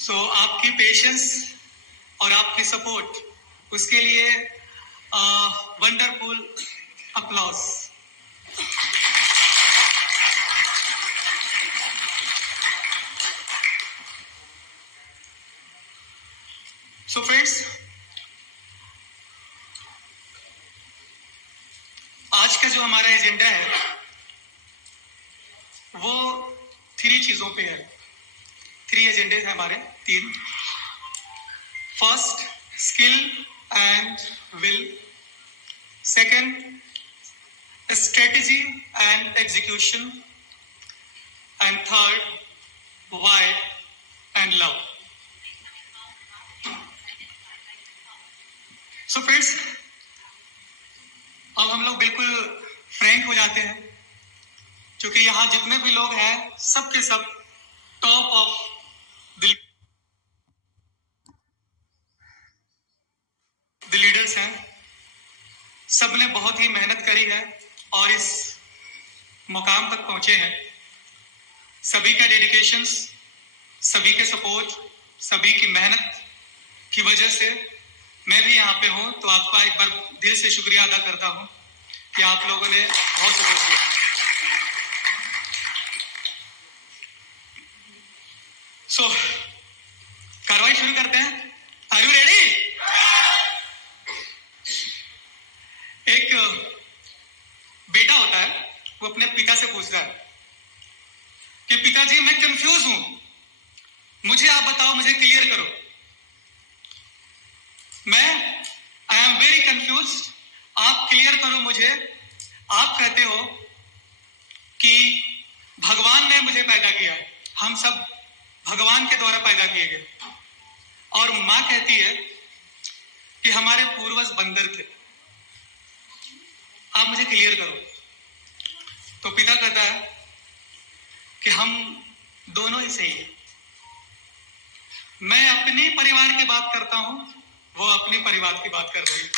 आपकी पेशेंस और आपकी सपोर्ट, उसके लिए वंडरफुल अप्लॉज। फ्रेंड्स, आज का जो हमारा एजेंडा है वो 3 चीजों पे है। 3 एजेंडे हैं हमारे, 3। First, skill and will. Second, strategy and execution. And third, why and love. Friends, अब हम लोग बिल्कुल फ्रैंक हो जाते हैं, क्योंकि यहां जितने भी लोग हैं सब के सब टॉप ऑफ द लीडर्स हैं। सबने बहुत ही मेहनत करी है और इस मुकाम तक पहुंचे हैं। सभी का डेडिकेशंस, सभी के सपोर्ट, सभी की मेहनत की वजह से मैं भी यहाँ पे हूं। तो आपका एक बार दिल से शुक्रिया अदा करता हूं कि आप लोगों ने बहुत सपोर्ट किया। कार्रवाई शुरू करते हैं। Are you ready? एक बेटा होता है, वो अपने पिता से पूछता है कि पिताजी मैं कंफ्यूज हूं, मुझे आप बताओ, मुझे क्लियर करो। आई एम वेरी कंफ्यूज, आप क्लियर करो मुझे। आप कहते हो कि भगवान ने मुझे पैदा किया है, हम सब भगवान के द्वारा पैदा किए गए, और मां कहती है कि हमारे पूर्वज बंदर थे। आप मुझे क्लियर करो। तो पिता कहता है कि हम दोनों ही सही है। मैं अपने परिवार की बात करता हूं, वो अपने परिवार की बात कर रही है।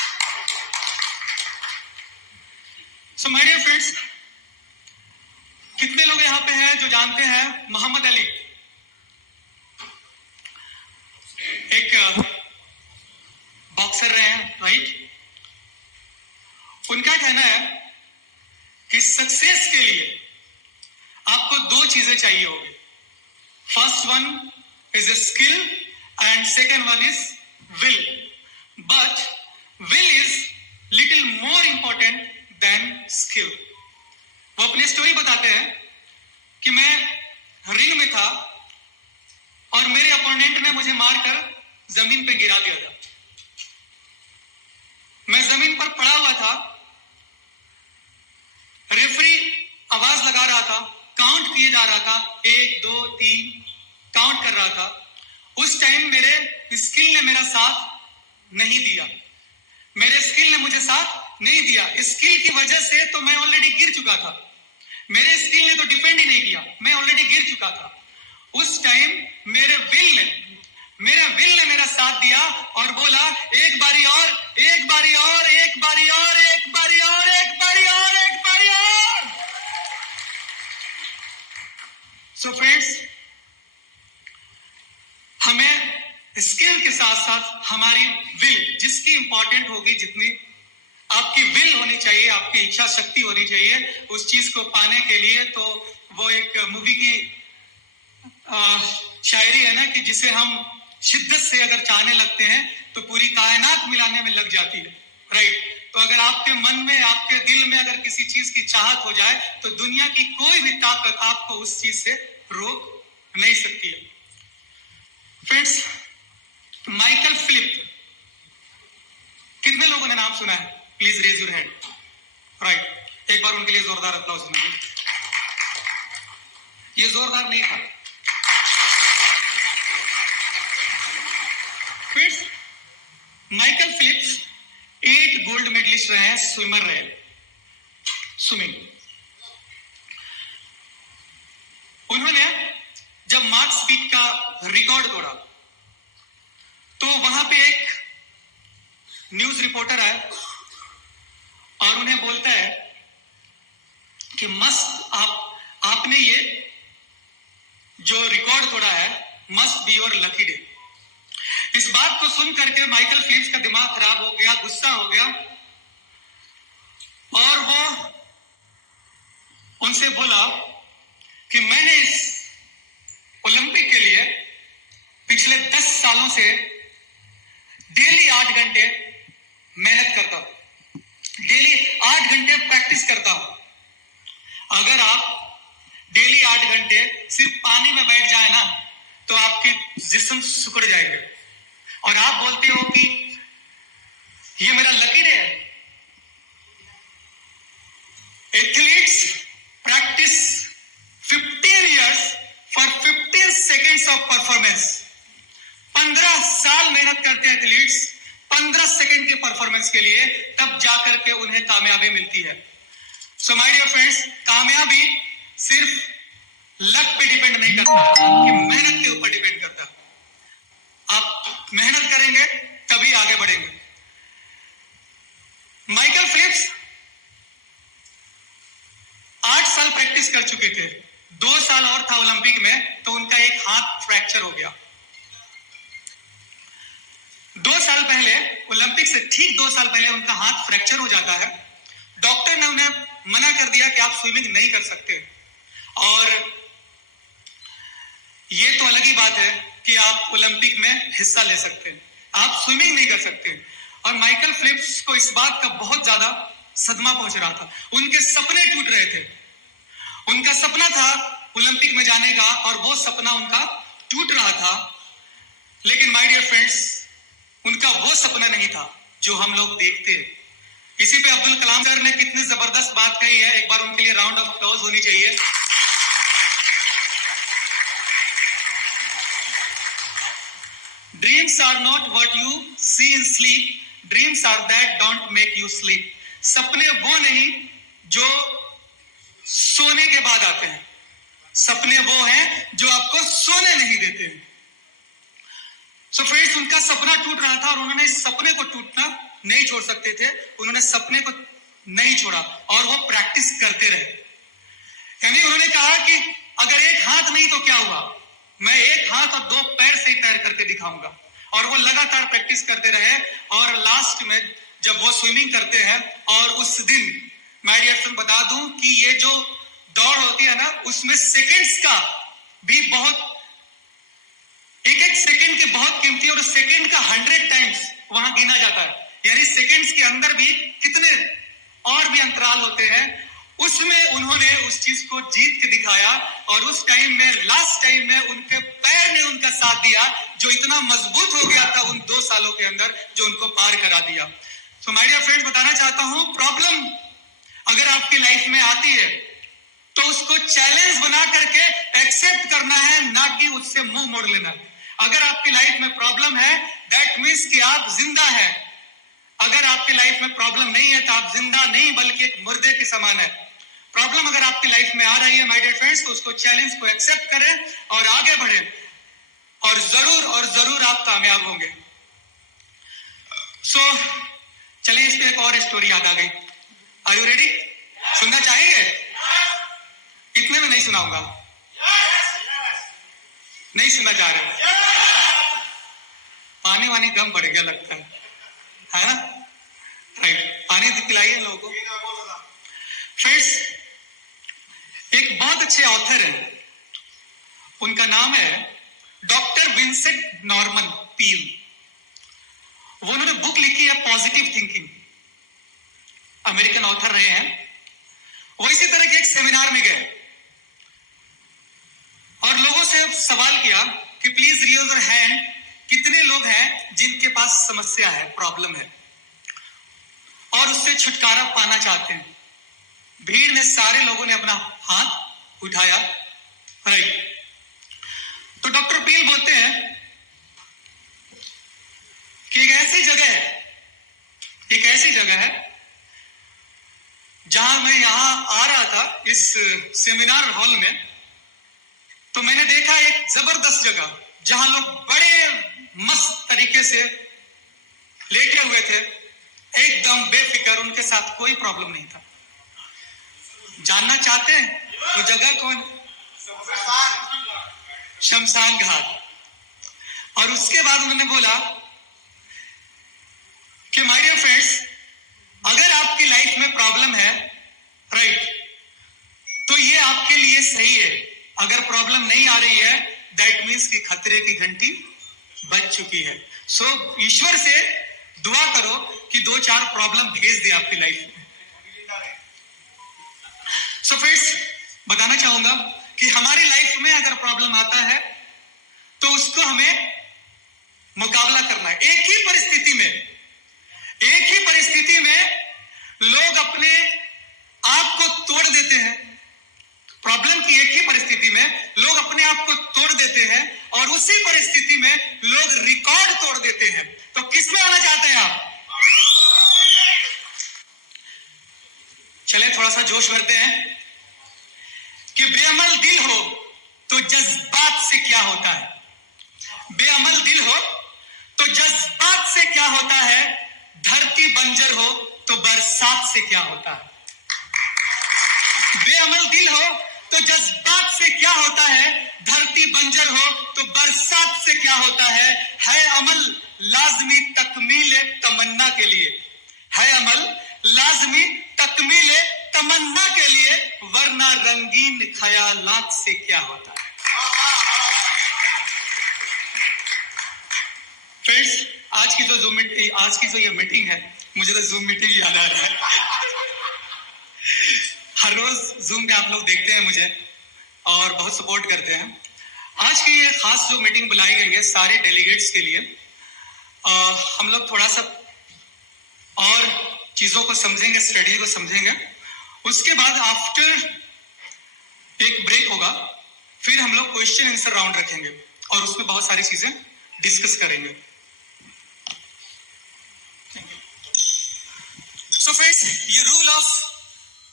माय डियर फ्रेंड्स, कितने लोग यहां पे हैं जो जानते हैं मोहम्मद अली? एक बॉक्सर रहे हैं, राइट? उनका कहना है कि सक्सेस के लिए आपको 2 चीजें चाहिए होगी। First one is a skill and second one is will, but will is little more important than skill. वो अपनी स्टोरी बताते हैं कि मैं रिंग में था और मेरे अपोनेंट ने मुझे मारकर जमीन पे गिरा दिया था। मैं जमीन पर पड़ा हुआ था, रेफरी आवाज लगा रहा था, काउंट किए जा रहा था, 1 2 3 काउंट कर रहा था। उस टाइम मेरे स्किल ने मेरा साथ नहीं दिया, मेरे स्किल ने मुझे साथ नहीं दिया। स्किल की वजह से तो मैं ऑलरेडी गिर चुका था, मेरे स्किल ने तो डिफेंड ही नहीं किया, मैं ऑलरेडी गिर चुका था। उस टाइम मेरे विल ने मेरा साथ दिया और बोला एक बारी और, एक बारी और, एक बारी और, एक बारी और, एक बारी और, एक बारी और। सो फ्रेंड्स, हमें स्किल के साथ साथ हमारी विल, जिसकी इंपॉर्टेंट होगी, जितनी आपकी विल होनी चाहिए, आपकी इच्छा शक्ति होनी चाहिए उस चीज को पाने के लिए। तो वो एक मूवी की शायरी है ना कि जिसे हम शिद्दत से अगर चाहने लगते हैं तो पूरी कायनात मिलाने में लग जाती है, राइट? तो अगर आपके मन में, आपके दिल में अगर किसी चीज की चाहत हो जाए तो दुनिया की कोई भी ताकत आपको उस चीज से रोक नहीं सकती है। फ्रेंड्स, माइकल फिलिप, कितने लोगों ने नाम सुना है? Please raise your hand. Right, एक बार उनके लिए जोरदार अप्लॉज दीजिए। ये जोरदार नहीं था। Friends, Michael Phillips 8 gold medallist रहे हैं, स्विमर रहे, स्विमिंग। उन्होंने जब मार्क स्पीड का रिकॉर्ड तोड़ा तो वहां पे एक न्यूज रिपोर्टर आया और उन्हें बोलता है कि आपने ये जो रिकॉर्ड तोड़ा है must be your lucky day. इस बात को सुन करके माइकल फिलिप्स का दिमाग खराब हो गया, गुस्सा हो गया, और वो उनसे बोला कि मैंने इस ओलंपिक के लिए पिछले 10 सालों से डेली 8 घंटे मेहनत करता हूं, डेली 8 घंटे प्रैक्टिस करता हूं। अगर आप डेली 8 घंटे सिर्फ पानी में बैठ जाए ना तो आपके जिस्म सिकुड़ जाएंगे, और आप बोलते हो कि ये मेरा लकी डे है। Athletes practice 15 years for 15 seconds of performance। 15 साल मेहनत करते हैं एथलीट्स 15 सेकंड के परफॉर्मेंस के लिए, तब जाकर के उन्हें कामयाबी मिलती है। सो माय डियर फ्रेंड्स, कामयाबी सिर्फ लक पे डिपेंड नहीं करता, आपकी मेहनत के ऊपर डिपेंड करता है। आप मेहनत करेंगे तभी आगे बढ़ेंगे। माइकल फिलिप्स 8 साल प्रैक्टिस कर चुके थे, 2 साल और था ओलंपिक में तो उनका एक हाथ फ्रैक्चर हो गया। 2 साल पहले, ओलंपिक से ठीक 2 साल पहले उनका हाथ फ्रैक्चर हो जाता है। डॉक्टर ने उन्हें मना कर दिया कि आप स्विमिंग नहीं कर सकते, और ये तो अलग ही बात है कि आप ओलंपिक में हिस्सा ले सकते हैं, आप स्विमिंग नहीं कर सकते। और माइकल फिलिप्स को इस बात का बहुत ज्यादा सदमा पहुंच रहा था, उनके सपने टूट रहे थे। उनका सपना था ओलंपिक में जाने का, और वो सपना उनका टूट रहा था। लेकिन माय डियर फ्रेंड्स, उनका वो सपना नहीं था जो हम लोग देखते हैं। इसी पे अब्दुल कलाम सर ने कितनी जबरदस्त बात कही है, एक बार उनके लिए राउंड ऑफ अप्लॉज होनी चाहिए। Dreams are not what you see in sleep, dreams are that don't make you sleep. सपने वो नहीं जो सोने के बाद आते हैं, सपने वो हैं जो आपको सोने नहीं देते हैं। सो फ्रेंड्स, उनका सपना टूट रहा था और उन्होंने इस सपने को टूटना नहीं छोड़ सकते थे। उन्होंने सपने को नहीं छोड़ा और वो प्रैक्टिस करते रहे। यानी उन्होंने कहा कि अगर एक हाथ नहीं तो क्या हुआ, मैं एक हाथ और 2 पैर से ही तैर करके दिखाऊंगा। और वो लगातार प्रैक्टिस करते रहे, और लास्ट में जब वो स्विमिंग करते हैं, और उस दिन मैं डियर बता दूं कि ये जो दौड़ होती है ना, उसमें सेकंड्स का भी बहुत, एक सेकंड के बहुत कीमती, और सेकंड का 100 टाइम्स वहां गिना जाता है। यानी सेकंड्स के अंदर भी कितने और भी अंतराल होते हैं, उसमें उन्होंने उस चीज को जीत के दिखाया। और उस टाइम में, लास्ट टाइम में, उनके पैर ने उनका साथ दिया, जो इतना मजबूत हो गया था उन 2 सालों के अंदर, जो उनको पार करा दिया। सो माय डियर फ्रेंड्स, बताना चाहता हूं, प्रॉब्लम अगर आपकी लाइफ में आती है तो उसको चैलेंज बना करके एक्सेप्ट करना है, ना कि उससे मुंह मोड़ लेना। अगर आपकी लाइफ में प्रॉब्लम है, दैट मीन्स कि आप जिंदा हैं। अगर आपकी लाइफ में प्रॉब्लम नहीं है तो आप जिंदा नहीं बल्कि एक मुर्दे के समान है। प्रॉब्लम अगर आपकी लाइफ में आ रही है माय डियर फ्रेंड्स, तो उसको चैलेंज को एक्सेप्ट करें और आगे बढ़ें, और जरूर आप कामयाब होंगे। सो चलिए, इस पे एक और स्टोरी याद आ गई। Are you ready? सुनना चाहेंगे? इतने में नहीं सुनाऊंगा, नहीं सुनना चाह रहे, पानी वानी कम पड़ गया लगता है ना? राइट, पानी पिलाइए लोगों को। फ्रेंड्स, एक बहुत अच्छे ऑथर हैं, उनका नाम है डॉक्टर विंसेंट नॉर्मन पील। वो उन्होंने बुक लिखी है पॉजिटिव थिंकिंग, अमेरिकन ऑथर रहे हैं। वो इसी तरह के एक सेमिनार में गए और लोगों से सवाल किया कि प्लीज रेज योर हैंड, कितने लोग हैं जिनके पास समस्या है, प्रॉब्लम है, और उससे छुटकारा पाना चाहते हैं। भीड़ में सारे लोगों ने अपना हाथ उठाया। राइट, तो डॉक्टर पील बोलते हैं कि एक ऐसी जगह है जहां मैं यहां आ रहा था इस सेमिनार हॉल में, तो मैंने देखा एक जबरदस्त जगह जहां लोग बड़े मस्त तरीके से लेटे हुए थे, एकदम बेफिक्र, उनके साथ कोई प्रॉब्लम नहीं था। जानना चाहते हैं वो जगह कौन? शमशान घाट। और उसके बाद उन्होंने बोला कि माय डियर फ्रेंड्स, अगर आपकी लाइफ में प्रॉब्लम है, राइट, तो ये आपके लिए सही है। अगर प्रॉब्लम नहीं आ रही है, दैट मीन्स कि खतरे की घंटी बज चुकी है। सो ईश्वर से दुआ करो कि 2-4 प्रॉब्लम भेज दे आपकी लाइफ में। सो फ्रेंड्स, बताना चाहूंगा कि हमारी लाइफ में अगर प्रॉब्लम आता है तो उसको हमें मुकाबला करना है। एक ही परिस्थिति में लोग अपने आप को तोड़ देते हैं। प्रॉब्लम की एक ही परिस्थिति में लोग अपने आप को तोड़ देते हैं और उसी परिस्थिति में लोग रिकॉर्ड तोड़ देते हैं। तो किस में आना चाहते हैं आप? चले थोड़ा सा जोश भरते हैं कि बेअमल दिल हो तो जज्बात से क्या होता है। बेअमल दिल हो तो जज्बात से क्या होता है। धरती बंजर हो तो बरसात से क्या होता है। बेअमल दिल हो तो जज्बात से क्या होता है। धरती बंजर हो तो बरसात से क्या होता है अमल लाजमी तकमील तमन्ना के लिए। है अमल लाजमी तकमील तमन्ना के लिए, वरना रंगीन ख्यालात से क्या होता है। फ्रेंड्स, आज की जो ये मीटिंग है, मुझे तो जूम मीटिंग याद आ रहा है। हर रोज जूम पे आप लोग देखते हैं मुझे और बहुत सपोर्ट करते हैं। आज की ये खास जो मीटिंग बुलाई गई है सारे डेलीगेट्स के लिए, हम लोग थोड़ा सा और चीजों को समझेंगे, स्टडी को समझेंगे। उसके बाद आफ्टर एक ब्रेक होगा, फिर हम लोग क्वेश्चन आंसर राउंड रखेंगे और उसमें बहुत सारी चीजें डिस्कस करेंगे। सो फ्रेंड्स, ये rule of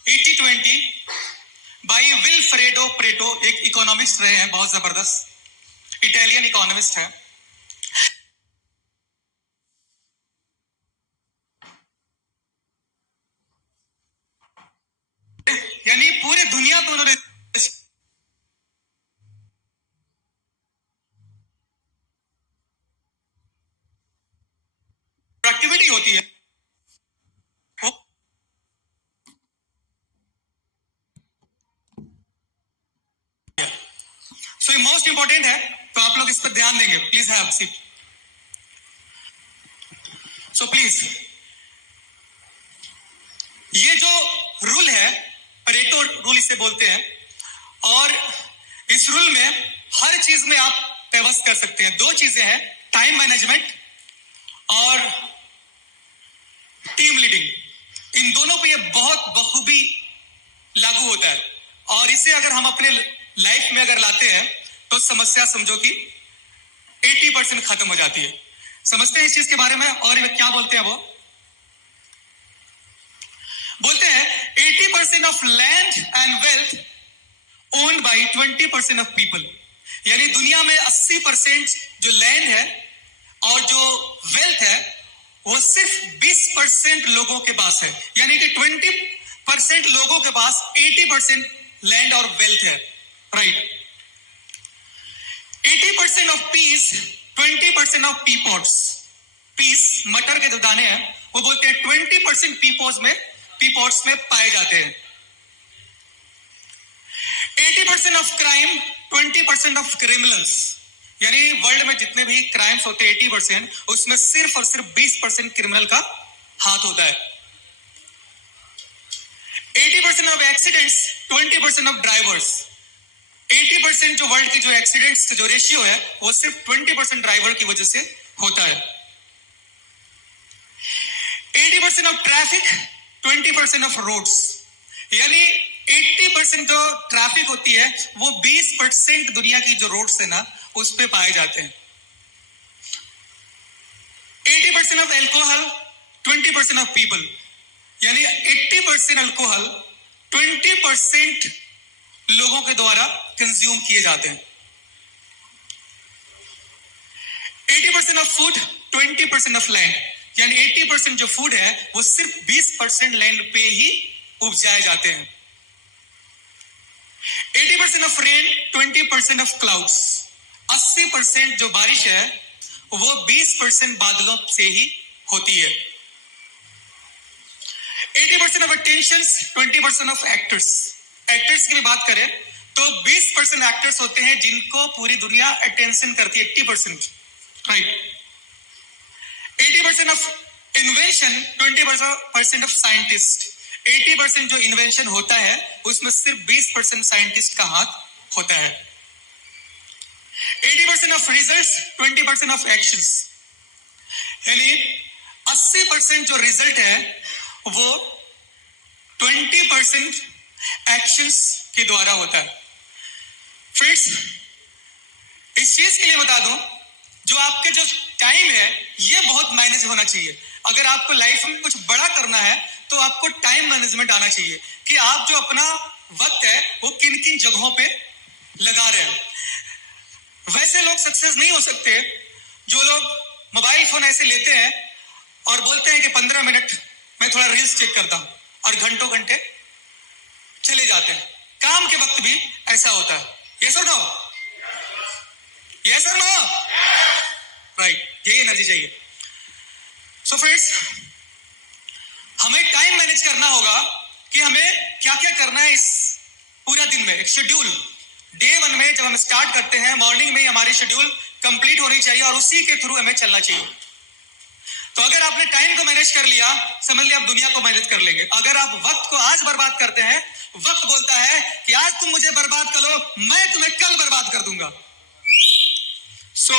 80-20 bye Vilfredo Preto एक इकोनॉमिस्ट रहे हैं, बहुत जबरदस्त इटालियन इकोनॉमिस्ट है। यानी पूरे दुनिया को उन्होंने एक्टिविटी होती है सो ये मोस्ट इंपॉर्टेंट है, तो आप लोग इस पर ध्यान देंगे। Please have seat. So please, ये जो रूल है परेटो रूल इसे बोलते हैं, और इस रूल में हर चीज में आप पेवस कर सकते हैं। 2 चीजें हैं, टाइम मैनेजमेंट और टीम लीडिंग। इन दोनों पे ये बहुत बखूबी लागू होता है और इसे अगर हम अपने लाइफ में अगर लाते हैं तो समस्या समझो कि 80% खत्म हो जाती है। समझते हैं इस चीज के बारे में। और क्या बोलते हैं वो बोलते हैं 80% of land and wealth owned by 20% of people. यानी दुनिया में 80% जो लैंड है और जो वेल्थ है वो सिर्फ 20% लोगों के पास है। यानी कि 20% लोगों के पास 80% लैंड और वेल्थ है, right. 80% of peas, 20% of peapods. Peas मटर के जो दाने हैं वो बोलते हैं 20% पीपॉट्स में पाए जाते हैं। 80% ऑफ क्राइम, 20% ऑफ क्रिमिनल्स। यानी वर्ल्ड में जितने भी क्राइम्स होते हैं 80%, उसमें सिर्फ और सिर्फ 20% क्रिमिनल का हाथ होता है। 80% ऑफ एक्सीडेंट्स, 20% ऑफ ड्राइवर्स। 80% जो वर्ल्ड की जो एक्सीडेंट्स जो रेशियो है वो सिर्फ 20% ड्राइवर की वजह से होता है। 80% ऑफ ट्रैफिक, 20% ऑफ रोड्स। यानी 80% जो ट्रैफिक होती है वो 20% दुनिया की जो रोड्स है ना उस पे पाए जाते हैं। 80% ऑफ एल्कोहल, 20% ऑफ पीपल। यानी 80% अल्कोहल 20% लोगों के द्वारा कंज्यूम किए जाते हैं। 80% ऑफ फूड, 20% ऑफ लैंड। यानी 80% जो फूड है वो सिर्फ 20% लैंड पे ही उपजाए जाते हैं। 80% ऑफ रेन, 20% ऑफ क्लाउड्स। 80% जो बारिश है वो 20% बादलों से ही होती है। 80% of attention, 20% of actors. Actors की भी बात करें तो 20% एक्टर्स होते हैं जिनको पूरी दुनिया अटेंशन करती है, 80%, right. 80% of invention, 20% of scientist. 80% जो इन्वेंशन होता है उसमें सिर्फ 20% साइंटिस्ट का हाथ होता है। 80% ऑफ रिजल्ट्स, 20% ऑफ एक्शंस। यानी 80% जो रिजल्ट है वो 20% एक्शंस के द्वारा होता है। फ्रेंड्स, इस चीज के लिए बता दूं, जो आपके जो टाइम है ये बहुत मैनेज होना चाहिए। अगर आपको लाइफ में कुछ बड़ा करना है तो आपको टाइम मैनेजमेंट आना चाहिए कि आप जो अपना वक्त है वो किन किन जगहों पे लगा रहे हैं। वैसे लोग सक्सेस नहीं हो सकते जो लोग मोबाइल फोन ऐसे लेते हैं और बोलते हैं कि 15 मिनट मैं थोड़ा रील्स चेक करता हूं और घंटों घंटे चले जाते हैं। काम के वक्त भी ऐसा होता है। यस और नो? यस और नो? राइट, यही एनर्जी चाहिए। सो फ्रेंड्स, हमें टाइम मैनेज करना होगा कि हमें क्या क्या करना है इस पूरा दिन में। एक शेड्यूल डे 1 में जब हम स्टार्ट करते हैं, मॉर्निंग में ही हमारी शेड्यूल कंप्लीट होनी चाहिए और उसी के थ्रू हमें चलना चाहिए। तो अगर आपने टाइम को मैनेज कर लिया, समझ लिया आप दुनिया को मैनेज कर लेंगे। अगर आप वक्त को आज बर्बाद करते हैं, वक्त बोलता है कि आज तुम मुझे बर्बाद कर लो, मैं तुम्हें कल बर्बाद कर दूंगा। सो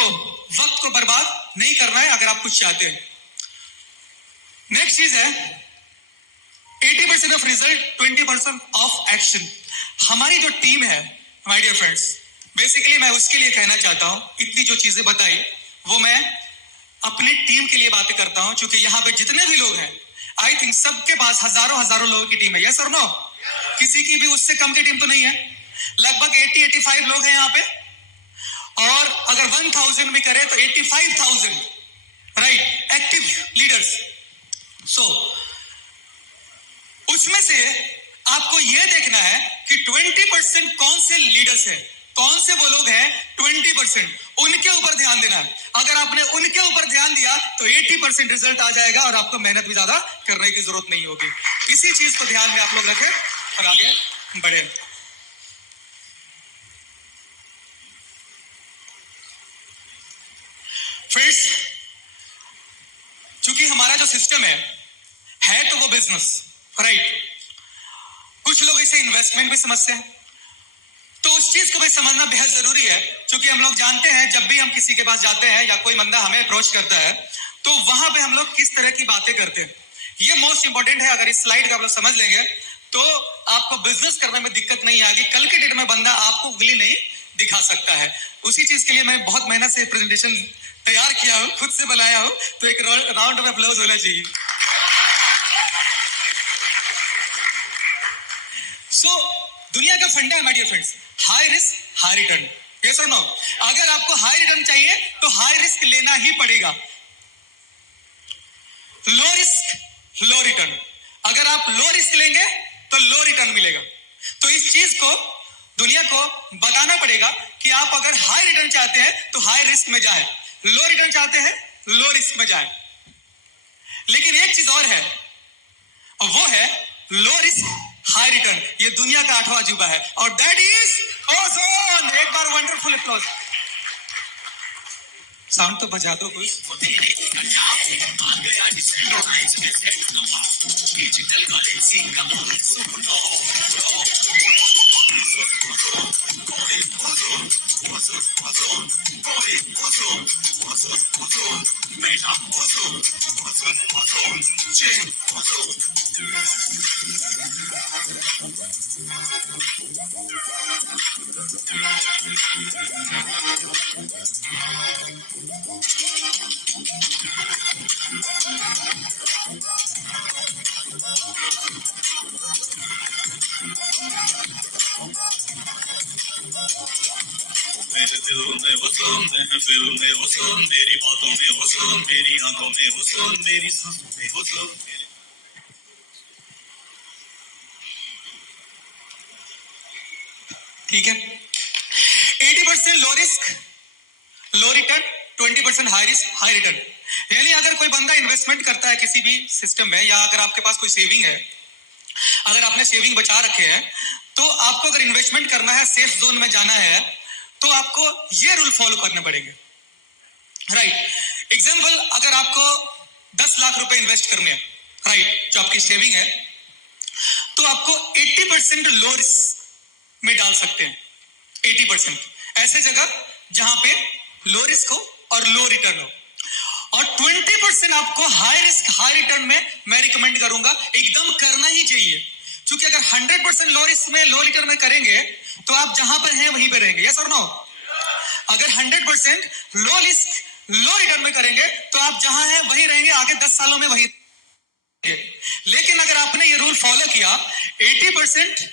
वक्त को बर्बाद नहीं करना है अगर आप कुछ चाहते हैं। नेक्स्ट चीज है 80% ऑफ रिजल्ट, 20% ऑफ एक्शन। हमारी जो टीम है माय डियर फ्रेंड्स, बेसिकली मैं उसके लिए कहना चाहता हूं, इतनी जो चीजें बताई वो मैं अपनी टीम के लिए बातें करता हूं, क्योंकि यहां पे जितने भी लोग हैं, आई थिंक सबके पास हजारों लोगों की टीम है। यस और नो? किसी की भी उससे कम की टीम तो नहीं है। लगभग 80-85 लोग हैं यहाँ पे, और अगर 1000 भी करें तो 85,000 राइट एक्टिव लीडर्स। सो उसमें से आपको यह देखना है कि 20% कौन से लीडर्स हैं, कौन से वो लोग हैं 20%, उनके ऊपर ध्यान देना है। अगर आपने उनके ऊपर ध्यान दिया तो 80% रिजल्ट आ जाएगा और आपको मेहनत भी ज्यादा करने की जरूरत नहीं होगी। इसी चीज को ध्यान में आप लोग रखें और आगे बढ़े। फ्रेंड्स, चूंकि हमारा जो सिस्टम है तो वो बिजनेस, राइट। कुछ लोग इसे इन्वेस्टमेंट भी समझते हैं, तो उस चीज को भी समझना बेहद जरूरी है। क्योंकि हम लोग जानते हैं जब भी हम किसी के पास जाते हैं या कोई बंदा हमें अप्रोच करता है तो वहां पे हम लोग किस तरह की बातें करते हैं, ये मोस्ट इंपॉर्टेंट है। अगर इस स्लाइड को आप लोग समझ लेंगे तो आपको बिजनेस करने में दिक्कत नहीं आएगी। कल के डेट में बंदा आपको उंगली नहीं दिखा सकता है। उसी चीज के लिए मैं बहुत मेहनत से प्रेजेंटेशन तैयार किया हूं, खुद से बनाया हूं, तो एक राउंड ऑफ अप्लॉज होना चाहिए। सो दुनिया का फंडा है my dear friends, high risk high return. Yes और नो? अगर आपको हाई रिटर्न चाहिए तो हाई रिस्क लेना ही पड़ेगा। लो रिस्क लो रिटर्न। अगर आप लो रिस्क लेंगे तो लो रिटर्न मिलेगा। तो इस चीज को दुनिया को बताना पड़ेगा कि आप अगर हाई रिटर्न चाहते हैं तो हाई रिस्क में जाएं, लो रिटर्न चाहते हैं लो रिस्क में जाएं। लेकिन एक चीज और है, और वो है लो रिस्क हाई रिटर्न। ये दुनिया का 8वां अजूबा है और दैट इज ओजोन। एक बार वंडरफुल अप्लॉज। साउंड तो बजा दो कुछ। मेरे दिल में हुस्न, महफिल में हुस्न, मेरी बातों में हुस्न, मेरी आंखों में हुस्न, मेरी सांसों में हुस्न। ठीक है, 80% low risk low return, 20% 80% high risk high return. यानी अगर कोई बंदा इन्वेस्टमेंट करता है किसी भी सिस्टम में, या अगर आपके पास कोई सेविंग है, अगर आपने सेविंग बचा रखे हैं, तो आपको अगर इन्वेस्टमेंट करना है, सेफ जोन में जाना है, तो आपको ये रूल फॉलो करने पड़ेंगे, राइट। एग्जाम्पल, अगर आपको 10 लाख रुपए इन्वेस्ट करने हैं, राइट, जो आपकी सेविंग है, तो आपको 80% लो रिस्क में डाल सकते हैं। 80% ऐसे जगह जहां पे लो रिस्क हो और लो रिटर्न हो, और 20% आपको हाई रिस्क हाई रिटर्न में मैं रिकमेंड करूंगा, एकदम करना ही चाहिए। क्योंकि अगर 100% लो रिस्क में लो रिटर्न में करेंगे तो आप जहां पर हैं वहीं पर रहेंगे, यस और नो। अगर 100% लो रिस्क लो रिटर्न में करेंगे तो आप जहां हैं वहीं रहेंगे, आगे 10 सालों में वहीं। लेकिन अगर आपने ये रूल फॉलो किया 80%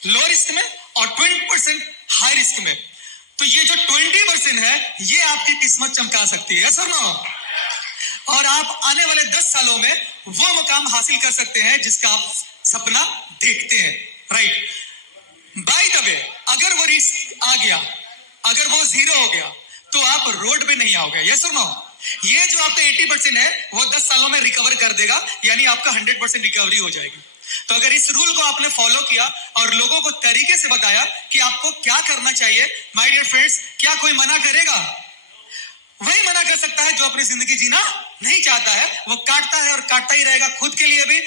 लो रिस्क में और 20% हाई रिस्क में, तो ये जो 20% है ये आपकी किस्मत चमका सकती है, यस और नो। और आप आने वाले 10 सालों में वो मुकाम हासिल कर सकते हैं जिसका आप सपना देखते हैं, राइट। बाय द वे, अगर वो रिस्क आ गया, अगर वो 0 हो गया, तो आप रोड पे नहीं आओगे, यस और नो। ये जो आपका 80% है वो 10 सालों में रिकवर कर देगा, यानी आपका 100% रिकवरी हो जाएगी। तो अगर इस रूल को आपने फॉलो किया और लोगों को तरीके से बताया कि आपको क्या करना चाहिए, माय डियर फ्रेंड्स, क्या कोई मना करेगा? वही मना कर सकता है जो अपनी जिंदगी जीना नहीं चाहता है। वो काटता है और काटता ही रहेगा, खुद के लिए भी,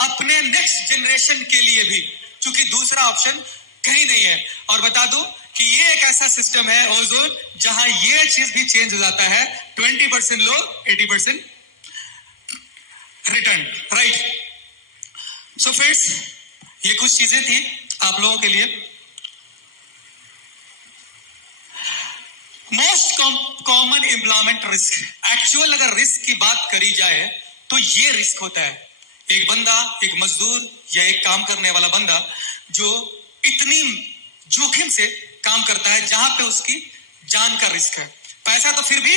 अपने नेक्स्ट जनरेशन के लिए भी, क्योंकि दूसरा ऑप्शन कहीं नहीं है। और बता दूं कि ये एक ऐसा सिस्टम है ओजोन, जहां ये चीज भी चेंज हो जाता है, 20% लो 80% रिटर्न, राइट। सो फ्रेंड्स, ये कुछ चीजें थी आप लोगों के लिए। Most common employment risk, actual अगर रिस्क की बात करी जाए तो ये रिस्क होता है, एक बंदा, एक मजदूर या एक काम करने वाला बंदा जो इतनी जोखिम से काम करता है जहां पे उसकी जान का रिस्क है। पैसा तो फिर भी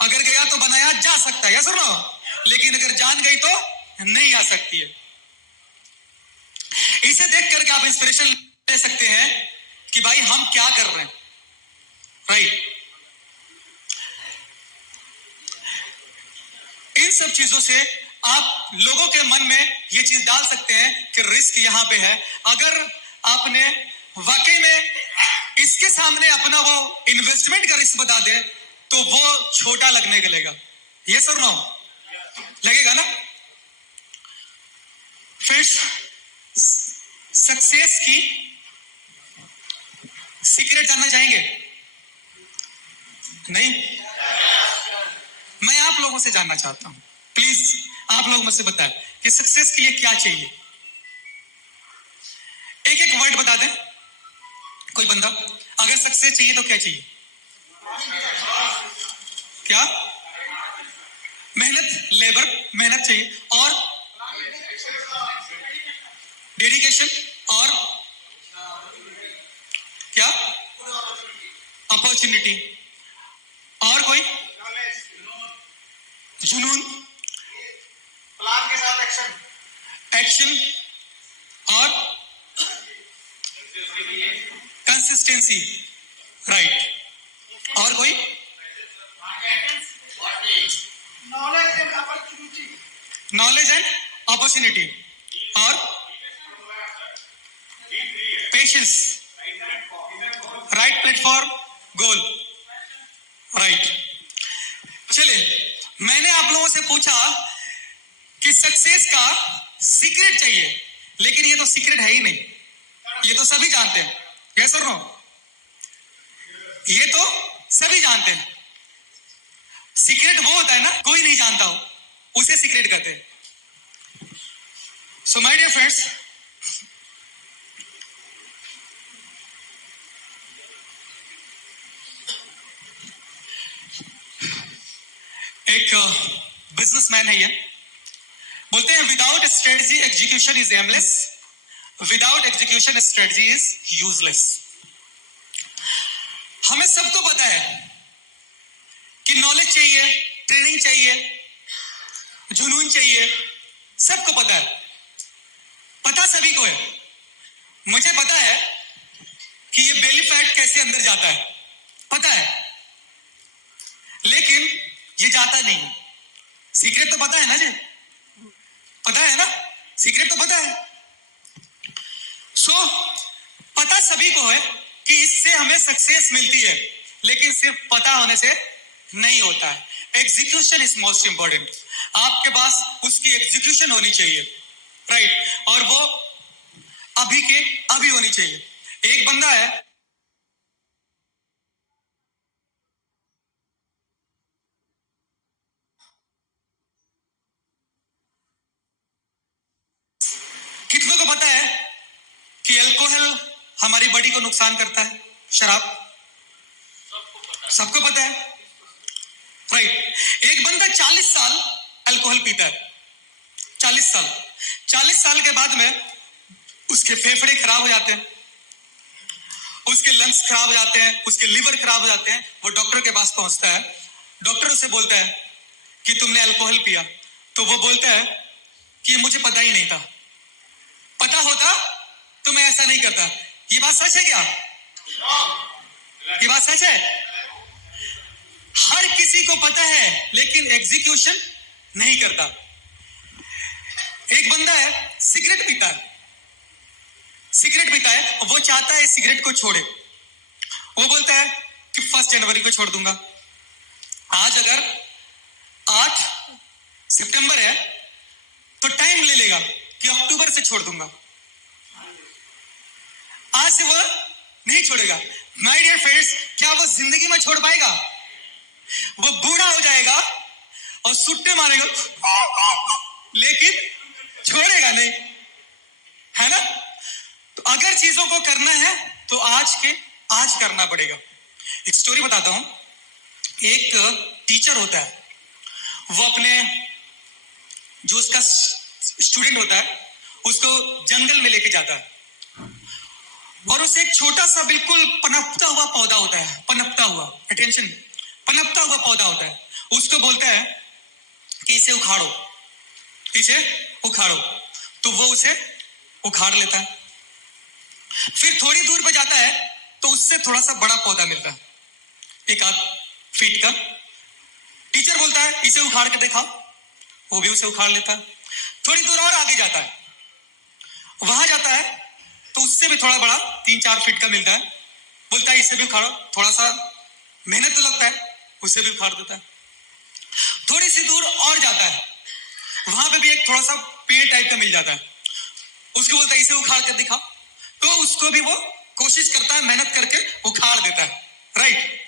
अगर गया तो बनाया जा सकता है, या सर ना, लेकिन अगर जान गई तो नहीं आ सकती है। इसे देख करके आप इंस्पिरेशन ले सकते हैं कि भाई हम क्या कर रहे हैं, राइट। इन सब चीजों से आप लोगों के मन में ये चीज डाल सकते हैं कि रिस्क यहां पे है। अगर आपने वाकई में इसके सामने अपना वो इन्वेस्टमेंट का रिस्क बता दे तो वो छोटा लगने लगेगा, ये सर नो लगेगा ना। फिर सक्सेस की सीक्रेट जानना चाहेंगे? नहीं, मैं आप लोगों से जानना चाहता हूं, प्लीज आप लोग मुझसे बताएं कि सक्सेस के लिए क्या चाहिए। एक एक वर्ड बता दें कोई बंदा, अगर सक्सेस चाहिए तो क्या चाहिए? क्या? मेहनत, लेबर, मेहनत चाहिए, और डेडिकेशन, और क्या? अपॉर्चुनिटी, और कोई? जुनून, प्लान के साथ एक्शन, एक्शन, और कंसिस्टेंसी, राइट। और कोई? Knowledge and opportunity, knowledge and opportunity, और पेशेंस, राइट प्लेटफॉर्म, गोल, राइट। चलिए, मैंने आप लोगों से पूछा कि सक्सेस का सीक्रेट चाहिए, लेकिन ये तो सीक्रेट है ही नहीं, ये तो सभी जानते हैं, यस और नो? ये तो सभी जानते हैं। सीक्रेट वो होता है ना, कोई नहीं जानता हो, उसे सीक्रेट कहते हैं। सो माय डियर फ्रेंड्स, एक बिजनेसमैन है, ये बोलते हैं without strategy execution is aimless, without execution strategy is useless. हमें सबको पता है कि नॉलेज चाहिए, ट्रेनिंग चाहिए, जुनून चाहिए, सबको पता है, पता सभी को है। मुझे पता है कि ये बेली फैट कैसे अंदर जाता है, पता है, लेकिन लेकिन ये जाता नहीं। सीक्रेट तो पता है ना जी, पता है ना, सीक्रेट तो पता है। सो पता सभी को है कि इससे हमें सक्सेस मिलती है, लेकिन सिर्फ पता होने से नहीं होता है। Execution is most important. आपके पास उसकी एग्जीक्यूशन होनी चाहिए, राइट, और वो अभी के अभी होनी चाहिए। एक बंदा है, कितनों को पता है कि अल्कोहल हमारी बॉडी को नुकसान करता है? शराब सबको पता है, राइट। एक बंदा 40 साल अल्कोहल पीता है, 40 साल के बाद में उसके फेफड़े खराब हो जाते हैं, उसके लंग्स खराब हो जाते हैं, उसके लिवर खराब हो जाते हैं। वो डॉक्टर के पास पहुंचता है, डॉक्टर उसे बोलता है कि तुमने अल्कोहल पिया। तो वो बोलता है कि मुझे पता ही नहीं था, पता होता तो मैं ऐसा नहीं करता। ये बात सच है क्या? ये बात सच है? हर किसी को पता है लेकिन एग्जीक्यूशन नहीं करता। एक बंदा है, सिगरेट पीता है, वो चाहता है सिगरेट को छोड़े। वो बोलता है कि 1 जनवरी को छोड़ दूंगा। आज अगर 8 सितंबर है तो टाइम ले लेगा कि अक्टूबर से छोड़ दूंगा। आज से वो नहीं छोड़ेगा। माय डियर फ्रेंड्स, क्या वो जिंदगी में छोड़ पाएगा? वो बूढ़ा हो जाएगा और सुट्टे मारेगा, लेकिन छोड़ेगा नहीं, है ना? तो अगर चीजों को करना है तो आज करना पड़ेगा। एक स्टोरी बताता हूं। एक टीचर होता है, वो अपने जो उसका स्टूडेंट होता है उसको जंगल में लेके जाता है, और उसे एक छोटा सा बिल्कुल पनपता हुआ पौधा होता है, पनपता हुआ पौधा होता है। उसको बोलता है कि इसे उखाड़ो। तो वो उसे उखाड़ लेता है। फिर थोड़ी दूर पे जाता है तो उससे थोड़ा सा बड़ा पौधा मिलता है, 1 फीट का। टीचर बोलता है इसे उखाड़ के दिखाओ, वो भी उसे उखाड़ लेता है। थोड़ी दूर और आगे जाता है, वहां जाता है तो उससे भी थोड़ा बड़ा 3-4 फीट का मिलता है। बोलता है इसे भी उखाड़ो, थोड़ा सा मेहनत तो लगता है, उसे भी उखाड़ देता है। थोड़ी सी दूर और जाता है, वहां पे भी एक थोड़ा सा पेड़ टाइप का मिल जाता है। उसको बोलता है इसे उखाड़ कर दिखाओ, तो उसको भी वो कोशिश करता है, मेहनत करके उखाड़ देता है, राइट।